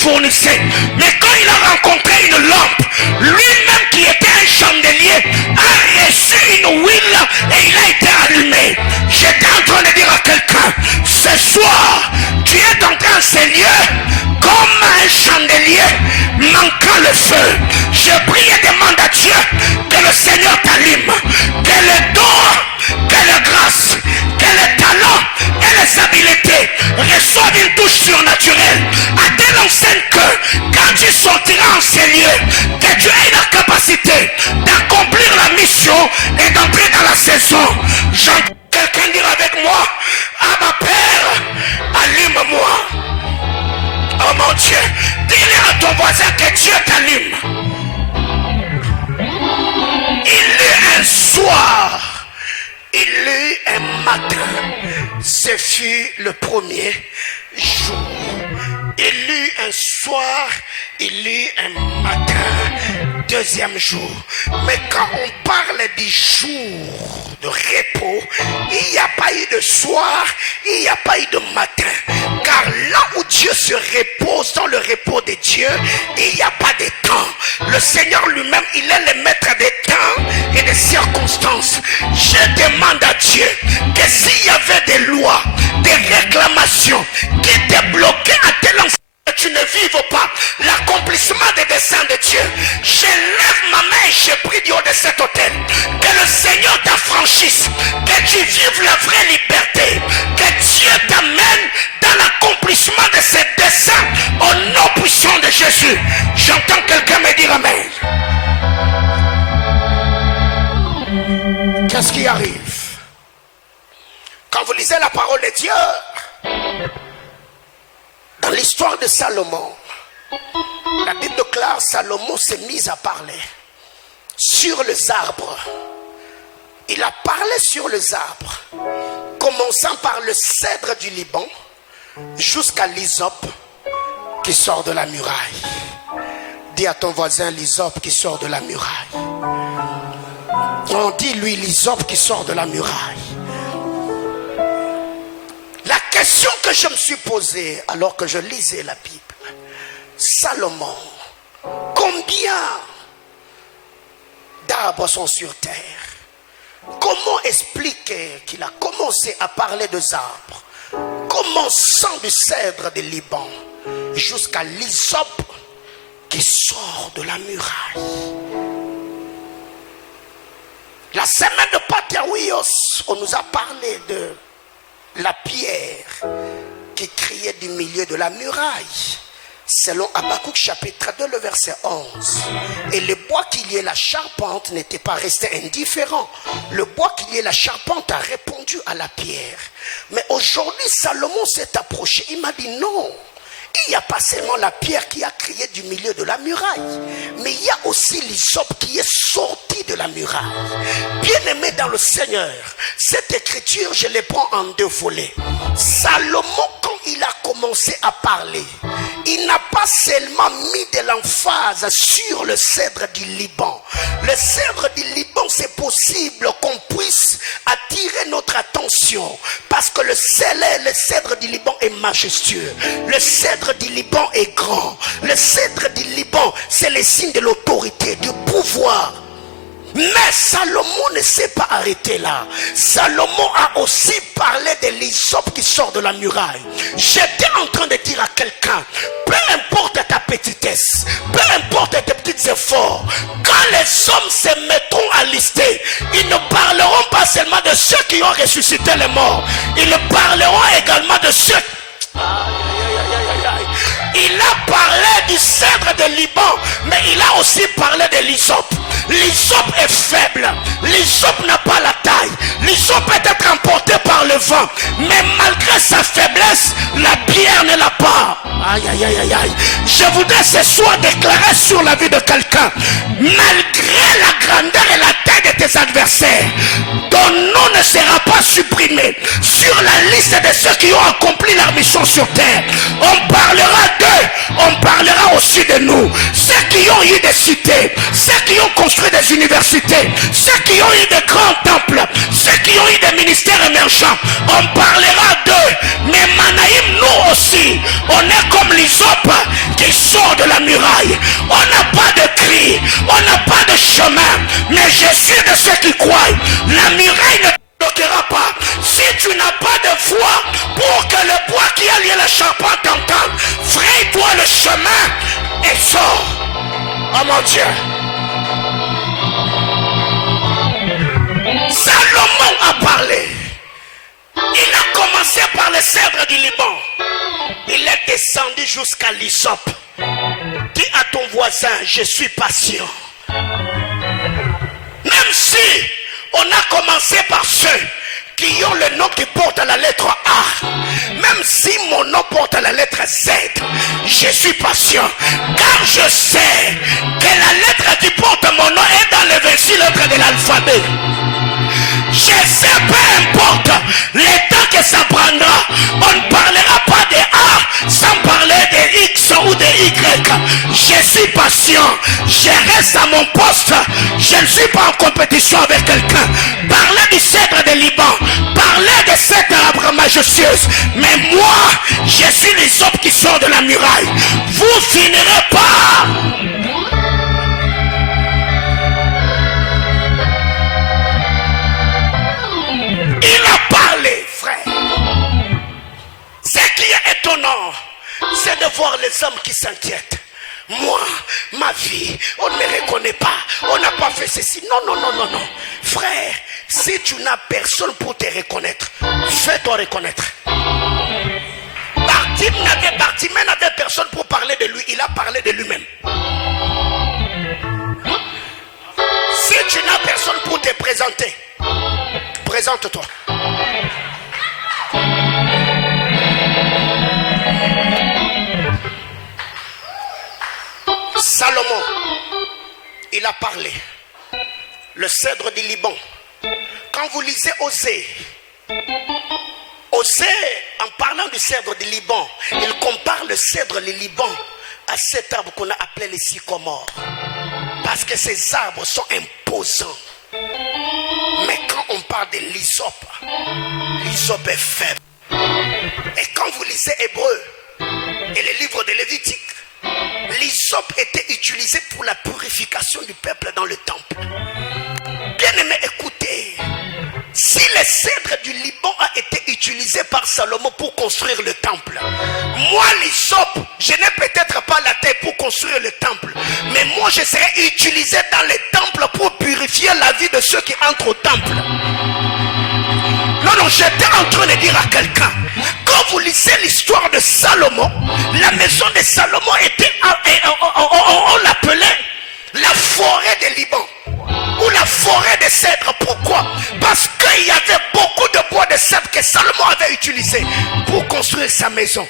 fournissait. Mais quand il a rencontré une lampe, lui-même qui était un chandelier a reçu une huile et il a été allumé. J'étais en train de dire à quelqu'un, ce soir, tu es en train, Seigneur, comme un chandelier manquant le feu. Je prie et demande à Dieu que le Seigneur t'allume, que le don, que la grâce, que le talent et les habiletés reçoivent une touche surnaturelle à telle enseigne que quand tu sortiras en ces lieux, que tu aies la capacité d'accomplir la mission et d'entrer dans la saison. J'entends quelqu'un dire avec moi, ah ma Père, allume-moi. Oh mon Dieu, dis-le à ton voisin que Dieu t'allume. Il eut un soir, il eut un matin. Ce fut le premier jour. Il eut un soir, il eut un matin, deuxième jour. Mais quand on parle du jour de repos, il n'y a pas eu de soir, il n'y a pas eu de matin. Car là où Dieu se repose, dans le repos de Dieu, il n'y a pas de temps. Le Seigneur lui-même, il est le maître des temps et des circonstances. Je demande à Dieu que s'il y avait des lois, des réclamations qui étaient bloquées à tel endroit, que tu ne vives pas l'accomplissement des desseins de Dieu, je lève ma main et je prie du haut de cet autel que le Seigneur t'affranchisse, que tu vives la vraie liberté, que Dieu t'amène dans l'accomplissement de ses desseins au nom puissant de Jésus. J'entends quelqu'un me dire amen. Qu'est-ce qui arrive quand vous lisez la parole de Dieu? Dans l'histoire de Salomon, la Bible déclare Salomon s'est mis à parler sur les arbres. Il a parlé sur les arbres, commençant par le cèdre du Liban jusqu'à l'hysope qui sort de la muraille. Dis à ton voisin l'hysope qui sort de la muraille. On dit lui l'hysope qui sort de la muraille. La question que je me suis posée alors que je lisais la Bible, Salomon, combien d'arbres sont sur terre? Comment expliquer qu'il a commencé à parler des arbres, commençant du cèdre du Liban jusqu'à l'hysope qui sort de la muraille? La semaine de Paterwios, on nous a parlé de la pierre qui criait du milieu de la muraille, selon Habakkuk chapitre 2, le verset 11. Et le bois qui liait la charpente n'était pas resté indifférent. Le bois qui liait la charpente a répondu à la pierre. Mais aujourd'hui, Salomon s'est approché. Il m'a dit non. Il n'y a pas seulement la pierre qui a crié du milieu de la muraille, mais il y a aussi l'hysope qui est sorti de la muraille. Bien-aimé dans le Seigneur, cette écriture, je les prends en deux volets. Salomon, quand il a commencé à parler, il n'a pas seulement mis de l'emphase sur le cèdre du Liban. Le cèdre du Liban, c'est possible qu'on puisse attirer notre attention parce que le cèdre du Liban est majestueux. Le cèdre du Liban est grand. Le cèdre du Liban, c'est le signe de l'autorité, du pouvoir. Mais Salomon ne s'est pas arrêté là. Salomon a aussi parlé de l'hysope qui sort de la muraille. J'étais en train de dire à quelqu'un, peu importe ta petitesse, peu importe tes petits efforts, quand les hommes se mettront à lister, ils ne parleront pas seulement de ceux qui ont ressuscité les morts, ils parleront également de ceux... Il a parlé du cèdre de Liban, mais il a aussi parlé de l'hysope. L'hysope est faible, l'hysope n'a pas la taille, l'hysope peut être emporté par le vent, mais malgré sa faiblesse, la pierre ne l'a pas. Aïe aïe aïe aïe aïe. Je voudrais ce soir déclarer sur la vie de quelqu'un, malgré la grandeur et la taille de tes adversaires, ton nom ne sera pas supprimé sur la liste de ceux qui ont accompli leur mission sur terre. On parlera d'eux, on parlera aussi de nous. Ceux qui ont eu des cités, ceux qui ont construit des universités, ceux qui ont eu de grands temples, ceux qui ont eu des ministères émergents, on parlera d'eux. Mais Manaïm, nous aussi, on est comme l'hysope qui sort de la muraille. On n'a pas de cri, on n'a pas de chemin, mais je suis de ceux qui croient. La muraille ne bloquera pas. Si tu n'as pas de foi pour que le bois qui a lié la charpente t'entende, fraye-toi le chemin et sors. Oh mon Dieu. Salomon a parlé. Il a commencé par le cèdre du Liban. Il est descendu jusqu'à l'hysope. Dis à ton voisin, je suis patient. Même si on a commencé par ceux qui ont le nom qui porte la lettre A, même si mon nom porte la lettre Z, je suis patient, car je sais que la lettre qui porte mon nom est dans les 26 lettres de l'alphabet. Je sais, peu importe le temps que ça prendra, on ne parlera pas de A sans parler de X ou de Y. Je suis patient, je reste à mon poste, je ne suis pas en compétition avec quelqu'un. Parlez du cèdre de Liban, parlez de cet arbre majestueuse, mais moi, je suis l'hysope qui sort de la muraille. Vous finirez pas. Il a parlé, frère. Ce qui est étonnant, c'est de voir les hommes qui s'inquiètent. Moi, ma vie, on ne me reconnaît pas. On n'a pas fait ceci. Non, non, non, non, non. Frère, si tu n'as personne pour te reconnaître, fais-toi reconnaître. Bartimée n'avait personne pour parler de lui. Il a parlé de lui-même. Si tu n'as personne pour te présenter, présente-toi. Salomon, il a parlé. Le cèdre du Liban. Quand vous lisez Osée, en parlant du cèdre du Liban, il compare le cèdre du Liban à cet arbre qu'on a appelé les sycomores. Parce que ces arbres sont imposants. Mais quand on parle de l'hysope, l'hysope est faible. Et quand vous lisez Hébreu et les livres de Lévitique, l'hysope était utilisé pour la purification du peuple dans le temple. Bien aimé, écoutez, si le cèdre du Liban a été utilisé par Salomon pour construire le temple, moi l'hysope, je n'ai peut-être pas la tête pour construire le temple, mais moi je serai utilisé dans le temple pour purifier la vie de ceux qui entrent au temple. Non, non, j'étais en train de dire à quelqu'un, quand vous lisez l'histoire de Salomon, la maison de Salomon était, on l'appelait la forêt de Liban, ou la forêt de cèdres. Pourquoi? Parce qu'il y avait beaucoup de bois de cèdre que Salomon avait utilisé pour construire sa maison,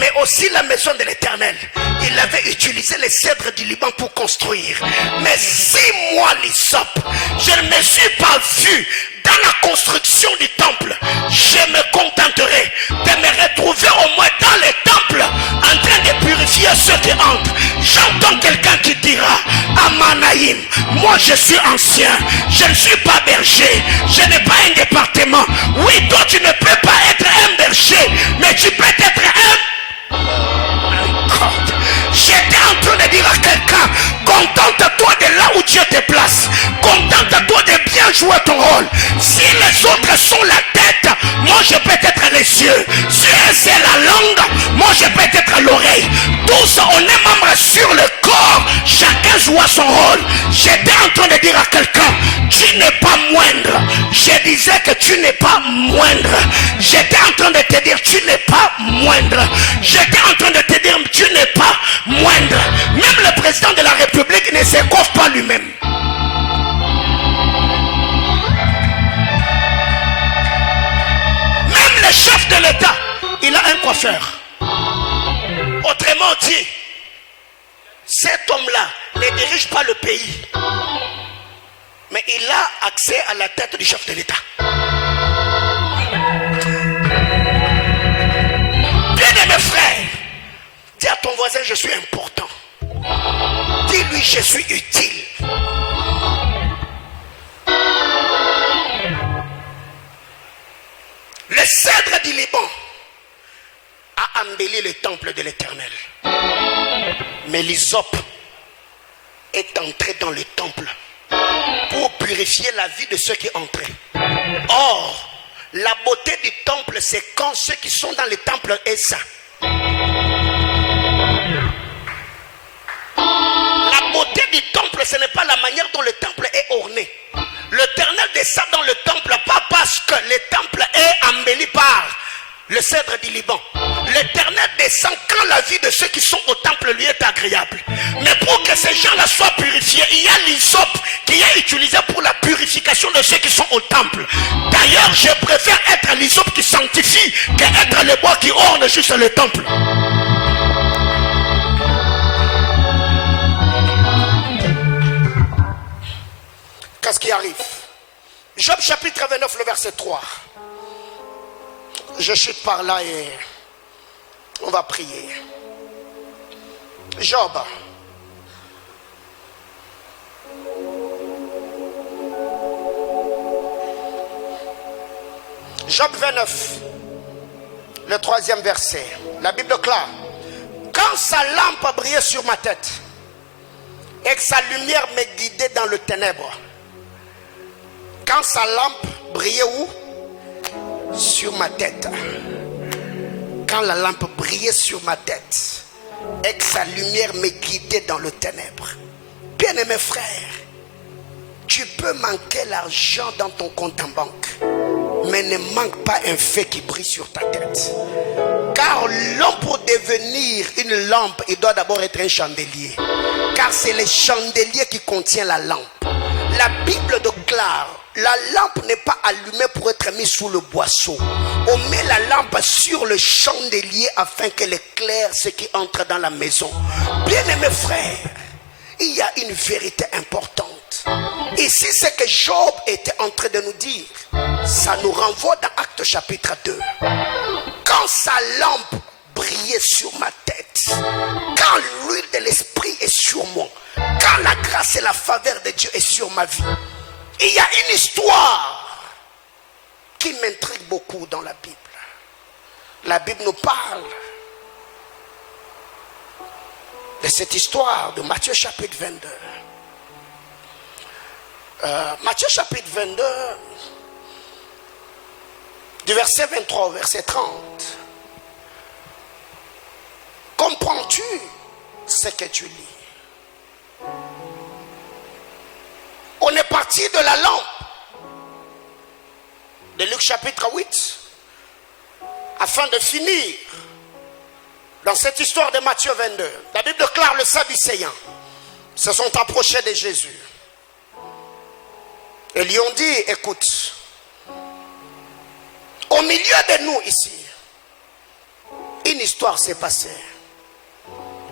mais aussi la maison de l'Éternel. Il avait utilisé les cèdres du Liban pour construire. Mais si moi, l'hysope, je ne me suis pas vu dans la construction du temple, je me contenterai de me retrouver au moins dans le temple en train de purifier ceux qui entrent. J'entends quelqu'un qui dira à Manaïm, moi je suis ancien, je ne suis pas berger, je n'ai pas un département. Oui, toi tu ne peux pas être un berger, mais tu peux être un... J'étais en train de dire à quelqu'un, contente-toi de là où Dieu te place, contente-toi de bien jouer ton rôle. Si les autres sont la tête, moi je peux être les yeux. Si c'est la langue, moi je peux être l'oreille. Tous on est membres sur le corps, chacun joue son rôle. J'étais en train de dire à quelqu'un, tu n'es pas moindre. Je disais que tu n'es pas moindre. J'étais en train de te dire, tu n'es pas moindre. J'étais en train de te dire, tu n'es pas moindre. Même le président de la République ne se coiffe pas lui-même. Même le chef de l'État, il a un coiffeur. Autrement dit, cet homme-là ne dirige pas le pays, mais il a accès à la tête du chef de l'État. Bien-aimé frère, dis à ton voisin, je suis important. Dis-lui, je suis utile. Le cèdre du Liban a embelli le temple de l'Éternel. Mais l'hysope est entré dans le temple pour purifier la vie de ceux qui entraient. Or, la beauté du temple, c'est quand ceux qui sont dans le temple est saint. La beauté du temple, ce n'est pas la manière dont le temple est orné. L'Éternel descend dans le temple, pas parce que le temple est embelli par le cèdre du Liban. L'Éternel descend quand la vie de ceux qui sont au temple lui est agréable. Mais pour que ces gens-là soient purifiés, il y a l'hysope qui est utilisé pour la purification de ceux qui sont au temple. D'ailleurs, je préfère être l'hysope qui sanctifie qu'être le bois qui orne juste le temple. Qu'est-ce qui arrive? Job chapitre 29, le verset 3. Je chute par là et on va prier. Job. Job 29, le 3e verset. La Bible déclare: quand sa lampe brillait sur ma tête et que sa lumière me guidait dans le ténèbre. Quand sa lampe brillait où? Sur ma tête. Quand la lampe brillait sur ma tête et que sa lumière me guidait dans le ténèbre. Bien-aimé frère, tu peux manquer l'argent dans ton compte en banque, mais ne manque pas un fait qui brille sur ta tête. Car l'homme, pour devenir une lampe, il doit d'abord être un chandelier. Car c'est le chandelier qui contient la lampe. La Bible déclare: la lampe n'est pas allumée pour être mise sous le boisseau. On met la lampe sur le chandelier afin qu'elle éclaire ce qui entre dans la maison. Bien-aimés frères, il y a une vérité importante. Ici, ce que Job était en train de nous dire, ça nous renvoie dans Actes chapitre 2. Quand sa lampe brillait sur ma tête, quand l'huile de l'esprit est sur moi, quand la grâce et la faveur de Dieu est sur ma vie, il y a une histoire qui m'intrigue beaucoup dans la Bible. La Bible nous parle de cette histoire de Matthieu chapitre 22. Matthieu chapitre 22, du verset 23 au verset 30. Comprends-tu ce que tu lis? On est parti de la lampe de Luc chapitre 8 afin de finir dans cette histoire de Matthieu 22. La Bible déclare: le Sadducéens se sont approchés de Jésus et lui ont dit: écoute, au milieu de nous ici, une histoire s'est passée.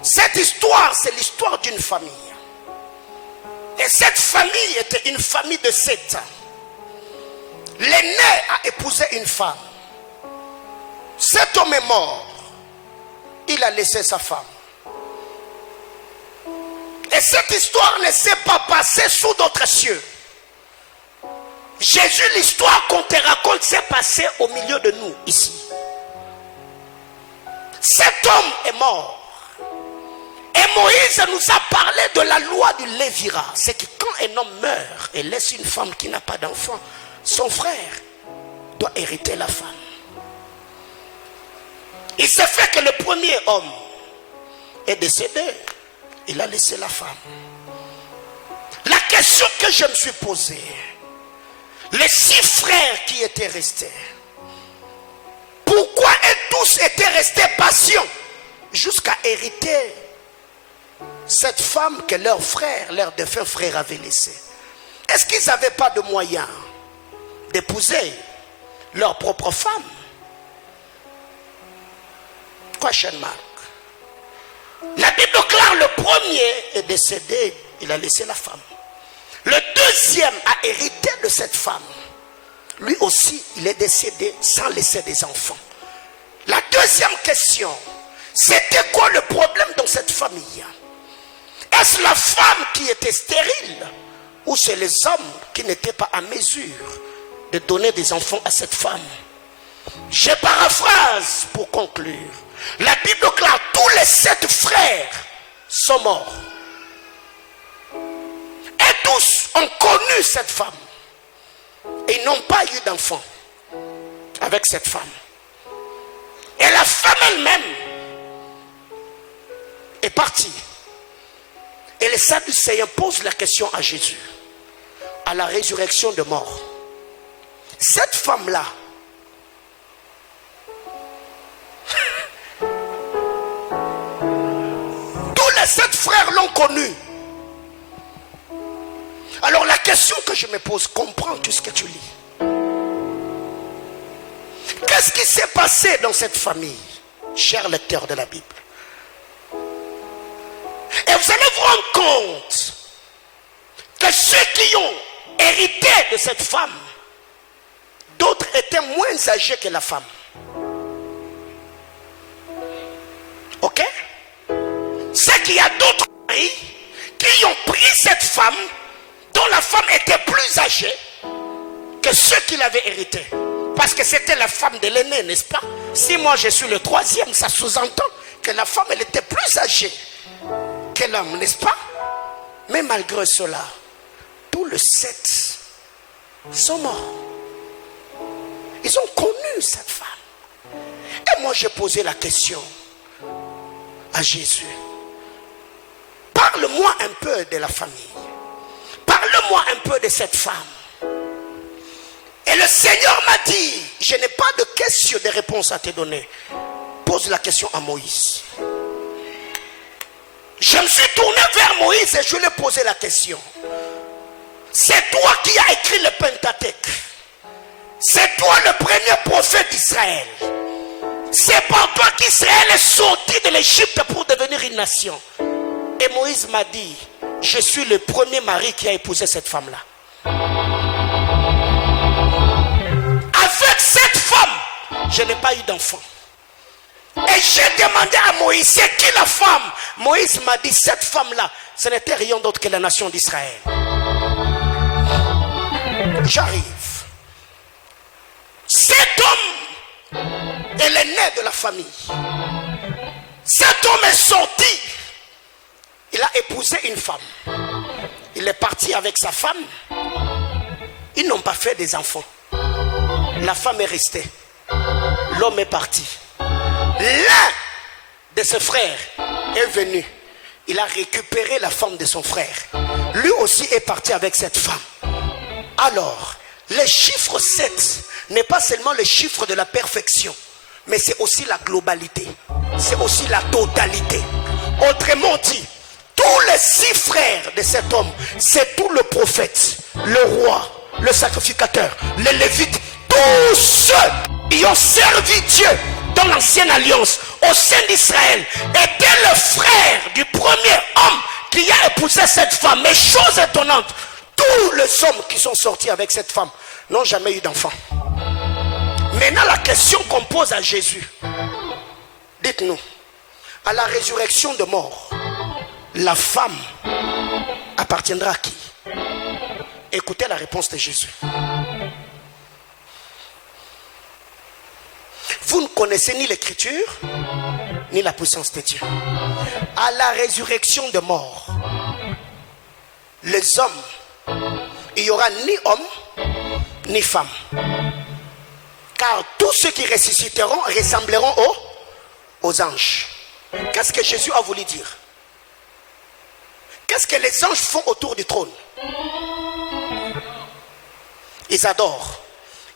Cette histoire, c'est l'histoire d'une famille. Et cette famille était une famille de 7 ans. L'aîné a épousé une femme. Cet homme est mort. Il a laissé sa femme. Et cette histoire ne s'est pas passée sous d'autres cieux. Jésus, l'histoire qu'on te raconte s'est passée au milieu de nous ici. Cet homme est mort. Et Moïse nous a parlé de la loi du Lévira. C'est que quand un homme meurt et laisse une femme qui n'a pas d'enfant, son frère doit hériter la femme. Il s'est fait que le premier homme est décédé. Il a laissé la femme. La question que je me suis posée, les 6 frères qui étaient restés, pourquoi tous étaient restés patients jusqu'à hériter cette femme que leur frère, leur défunt frère avait laissée? Est-ce qu'ils n'avaient pas de moyens d'épouser leur propre femme? Question mark. La Bible déclare: le premier est décédé, il a laissé la femme. Le deuxième a hérité de cette femme. Lui aussi, il est décédé sans laisser des enfants. La deuxième question, c'était quoi le problème dans cette famille? Est-ce la femme qui était stérile ou c'est les hommes qui n'étaient pas à mesure de donner des enfants à cette femme? Je paraphrase pour conclure. La Bible déclare, tous les 7 frères sont morts. Et tous ont connu cette femme. Et ils n'ont pas eu d'enfant avec cette femme. Et la femme elle-même est partie. Et les Sadducéens posent la question à Jésus, à la résurrection de mort. Cette femme-là, tous les 7 frères l'ont connue. Alors la question que je me pose, comprends tout ce que tu lis. Qu'est-ce qui s'est passé dans cette famille, cher lecteur de la Bible? Et vous allez vous rendre compte que ceux qui ont hérité de cette femme, d'autres étaient moins âgés que la femme. Ok? C'est qu'il y a d'autres maris qui ont pris cette femme dont la femme était plus âgée que ceux qui l'avaient hérité. Parce que c'était la femme de l'aîné, n'est-ce pas? Si moi je suis le 3e, ça sous-entend que la femme elle était plus âgée que l'homme, n'est-ce pas? Mais malgré cela, tous les 7 sont morts. Ils ont connu cette femme. Et moi j'ai posé la question à Jésus. Parle-moi un peu de la famille. Parle-moi un peu de cette femme. Et le Seigneur m'a dit, je n'ai pas de question, de réponse à te donner. Pose la question à Moïse. Je me suis tourné vers Moïse et je lui ai posé la question. C'est toi qui as écrit le Pentateuque. C'est toi le premier prophète d'Israël. C'est par toi qu'Israël est sorti de l'Égypte pour devenir une nation. Et Moïse m'a dit, je suis le premier mari qui a épousé cette femme-là. Avec cette femme, je n'ai pas eu d'enfant. Et j'ai demandé à Moïse, c'est qui la femme? Moïse m'a dit, cette femme-là, ce n'était rien d'autre que la nation d'Israël. J'arrive. Cet homme est l'aîné de la famille. Cet homme est sorti. Il a épousé une femme. Il est parti avec sa femme. Ils n'ont pas fait des enfants. La femme est restée. L'homme est parti. L'un de ses frères est venu. Il a récupéré la femme de son frère. Lui aussi est parti avec cette femme. Alors, le chiffre 7 n'est pas seulement le chiffre de la perfection, mais c'est aussi la globalité. C'est aussi la totalité. Autrement dit, tous les 6 frères de cet homme, c'est tout le prophète, le roi, le sacrificateur, les lévites, tous ceux qui ont servi Dieu dans l'ancienne alliance au sein d'Israël étaient le frère du premier homme qui a épousé cette femme. Mais chose étonnante, tous les hommes qui sont sortis avec cette femme n'ont jamais eu d'enfant. Maintenant la question qu'on pose à Jésus, dites-nous, à la résurrection de mort, la femme appartiendra à qui? Écoutez la réponse de Jésus. Vous ne connaissez ni l'écriture, ni la puissance de Dieu. À la résurrection de mort, les hommes, il n'y aura ni homme, ni femme. Car tous ceux qui ressusciteront ressembleront aux anges. Qu'est-ce que Jésus a voulu dire? Qu'est-ce que les anges font autour du trône? Ils adorent,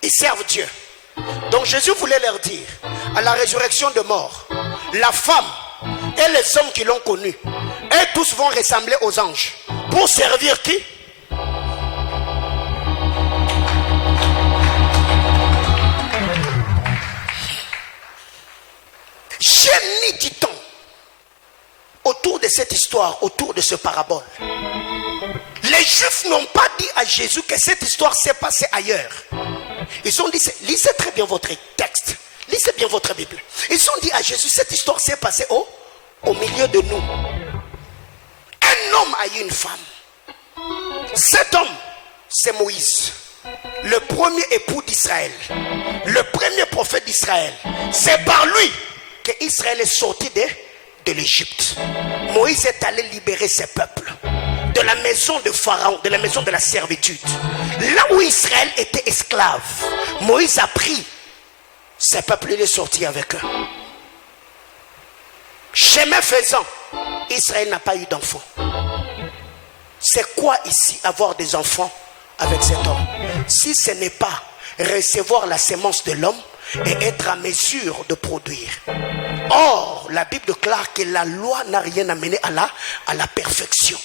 ils servent Dieu. Donc Jésus voulait leur dire, à la résurrection de mort, la femme et les hommes qui l'ont connue, et tous vont ressembler aux anges. Pour servir qui? J'ai mis du temps autour de cette histoire, autour de ce parabole. Les Juifs n'ont pas dit à Jésus que cette histoire s'est passée ailleurs. Ils ont dit, lisez très bien votre texte, lisez bien votre Bible. Ils ont dit à Jésus, cette histoire s'est passée au milieu de nous. Un homme a eu une femme. Cet homme, c'est Moïse, le premier époux d'Israël, le premier prophète d'Israël. C'est par lui qu'Israël est sorti de l'Égypte. Moïse est allé libérer ses peuples de la maison de Pharaon, de la maison de la servitude. Là où Israël était esclave, Moïse a pris ses peuples, il est sorti avec eux. Chemin faisant, Israël n'a pas eu d'enfants. C'est quoi ici avoir des enfants avec cet homme? Si ce n'est pas recevoir la sémence de l'homme et être à mesure de produire. Or, la Bible déclare que la loi n'a rien amené à la perfection.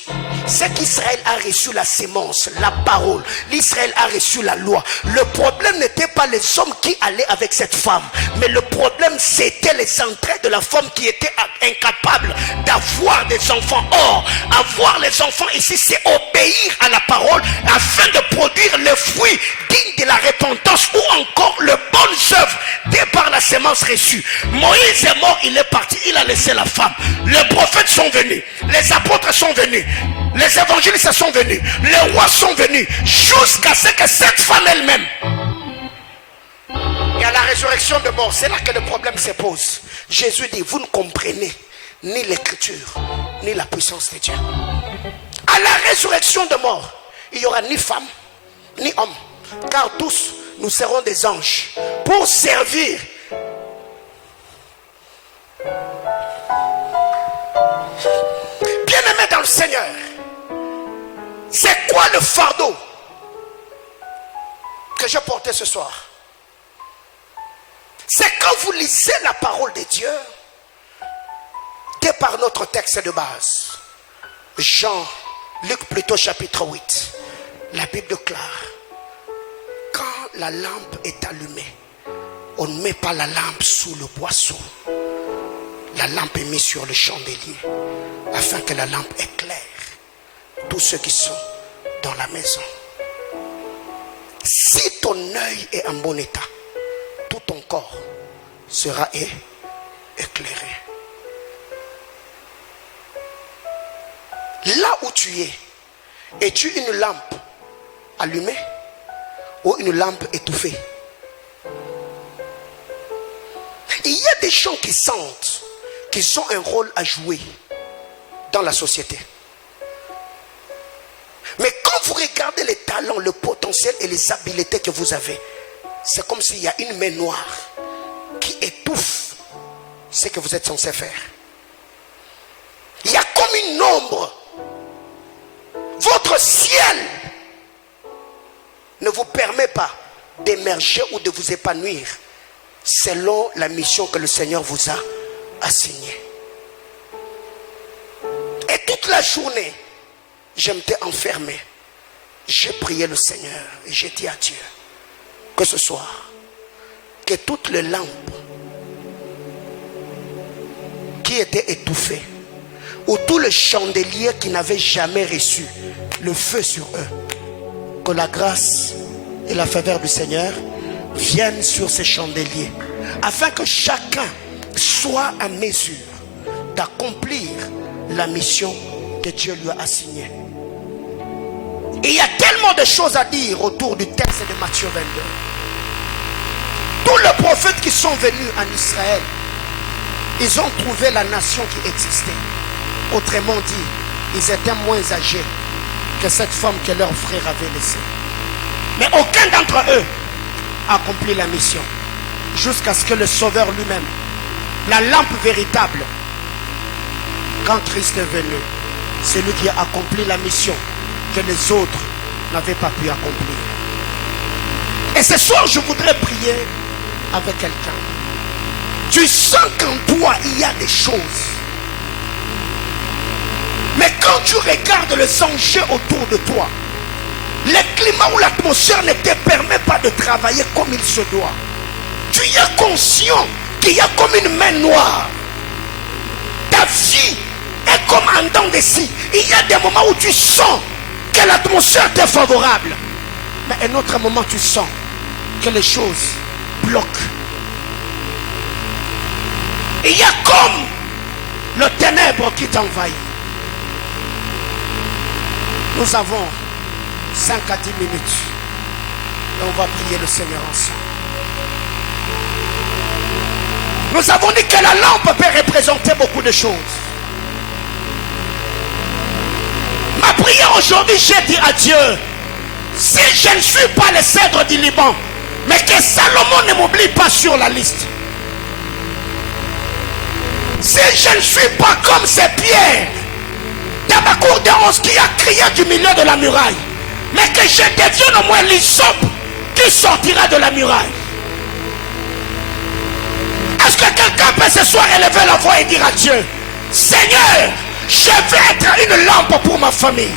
C'est qu'Israël a reçu la sémence, la parole. L'Israël a reçu la loi. Le problème n'était pas les hommes qui allaient avec cette femme, mais le problème c'était les entrailles de la femme qui étaient incapables d'avoir des enfants. Or, avoir les enfants ici, c'est obéir à la parole afin de produire le fruit digne de la repentance ou encore le bon œuvre dès par la sémence reçue. Moïse est mort, il est parti, il a laissé la femme. Les prophètes sont venus, les apôtres sont venus, les évangélistes sont venus, les rois sont venus, jusqu'à ce que cette femme elle-même, et à la résurrection de mort, c'est là que le problème se pose. Jésus dit, vous ne comprenez ni l'écriture, ni la puissance de Dieu. À la résurrection de mort, il n'y aura ni femme, ni homme, car tous nous serons des anges pour servir. Bien-aimés dans le Seigneur, c'est quoi le fardeau que j'ai porté ce soir? C'est quand vous lisez la parole de Dieu, dès par notre texte de base, Luc plutôt chapitre 8, la Bible déclare, quand la lampe est allumée, on ne met pas la lampe sous le boisseau. La lampe est mise sur le chandelier afin que la lampe éclaire tous ceux qui sont dans la maison. Si ton œil est en bon état, tout ton corps sera éclairé. Là où tu es-tu une lampe allumée ou une lampe étouffée? Il y a des gens qui sentent qu'ils ont un rôle à jouer dans la société. Mais quand vous regardez les talents, le potentiel et les habiletés que vous avez, c'est comme s'il y a une main noire qui étouffe ce que vous êtes censé faire. Il y a comme une ombre. Votre ciel ne vous permet pas d'émerger ou de vous épanouir selon la mission que le Seigneur vous a assignée. Et toute la journée, je m'étais enfermé. J'ai prié le Seigneur et j'ai dit à Dieu que ce soir, que toutes les lampes qui étaient étouffées ou tous les chandeliers qui n'avaient jamais reçu le feu sur eux, que la grâce et la faveur du Seigneur viennent sur ces chandeliers afin que chacun soit à mesure d'accomplir la mission que Dieu lui a assignée. Et il y a tellement de choses à dire autour du texte de Matthieu 22. Tous les prophètes qui sont venus en Israël, ils ont trouvé la nation qui existait. Autrement dit, ils étaient moins âgés que cette femme que leur frère avait laissée. Mais aucun d'entre eux a accompli la mission jusqu'à ce que le Sauveur lui-même, la lampe véritable, quand Christ est venu, c'est lui qui a accompli la mission que les autres n'avaient pas pu accomplir. Et ce soir, je voudrais prier avec quelqu'un. Tu sens qu'en toi, il y a des choses. Mais quand tu regardes les enjeux autour de toi, le climat ou l'atmosphère ne te permet pas de travailler comme il se doit. Tu es conscient qu'il y a comme une main noire. Ta vie est comme en dents de scie. Il y a des moments où tu sens que l'atmosphère t'est favorable. Mais à un autre moment, tu sens que les choses bloquent. Il y a comme le ténèbre qui t'envahit. Nous avons 5 à 10 minutes et on va prier le Seigneur ensemble. Nous avons dit que la lampe peut représenter beaucoup de choses. Ma prière aujourd'hui, j'ai dit à Dieu, si je ne suis pas le cèdre du Liban, mais que Salomon ne m'oublie pas sur la liste. Si je ne suis pas comme ces pierres dans ma cour de rose qui a crié du milieu de la muraille, mais que je devienne au moins l'hysope qui sortira de la muraille. Est-ce que quelqu'un peut ce soir élever la voix et dire à Dieu, Seigneur, je vais être une lampe pour ma famille.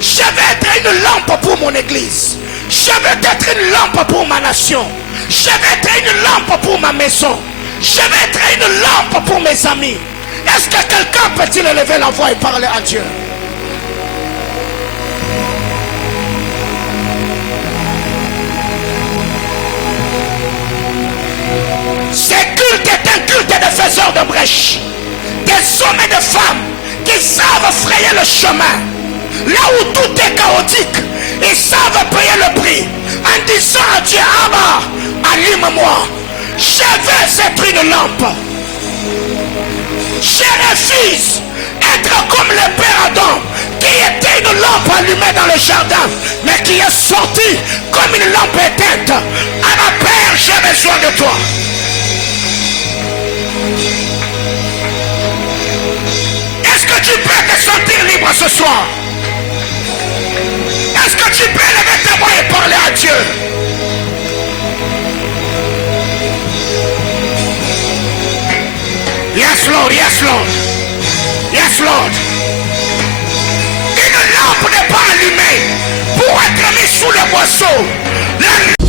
Je vais être une lampe pour mon église. Je vais être une lampe pour ma nation. Je vais être une lampe pour ma maison. Je vais être une lampe pour mes amis. Est-ce que quelqu'un peut-il élever la voix et parler à Dieu? Ce culte est un culte de faiseurs de brèches. Des hommes et des femmes qui savent frayer le chemin. Là où tout est chaotique, ils savent payer le prix. En disant à Dieu, Abba, allume-moi. Je veux être une lampe. Je refuse être comme le père Adam, qui était une lampe allumée dans le jardin, mais qui est sorti comme une lampe éteinte. Abba Père, j'ai besoin de toi. Est-ce que tu peux te sentir libre ce soir? Est-ce que tu peux lever ta voix et parler à Dieu? Yes Lord, yes Lord, yes Lord. Une lampe n'est pas allumée pour être mise sous le boisseau.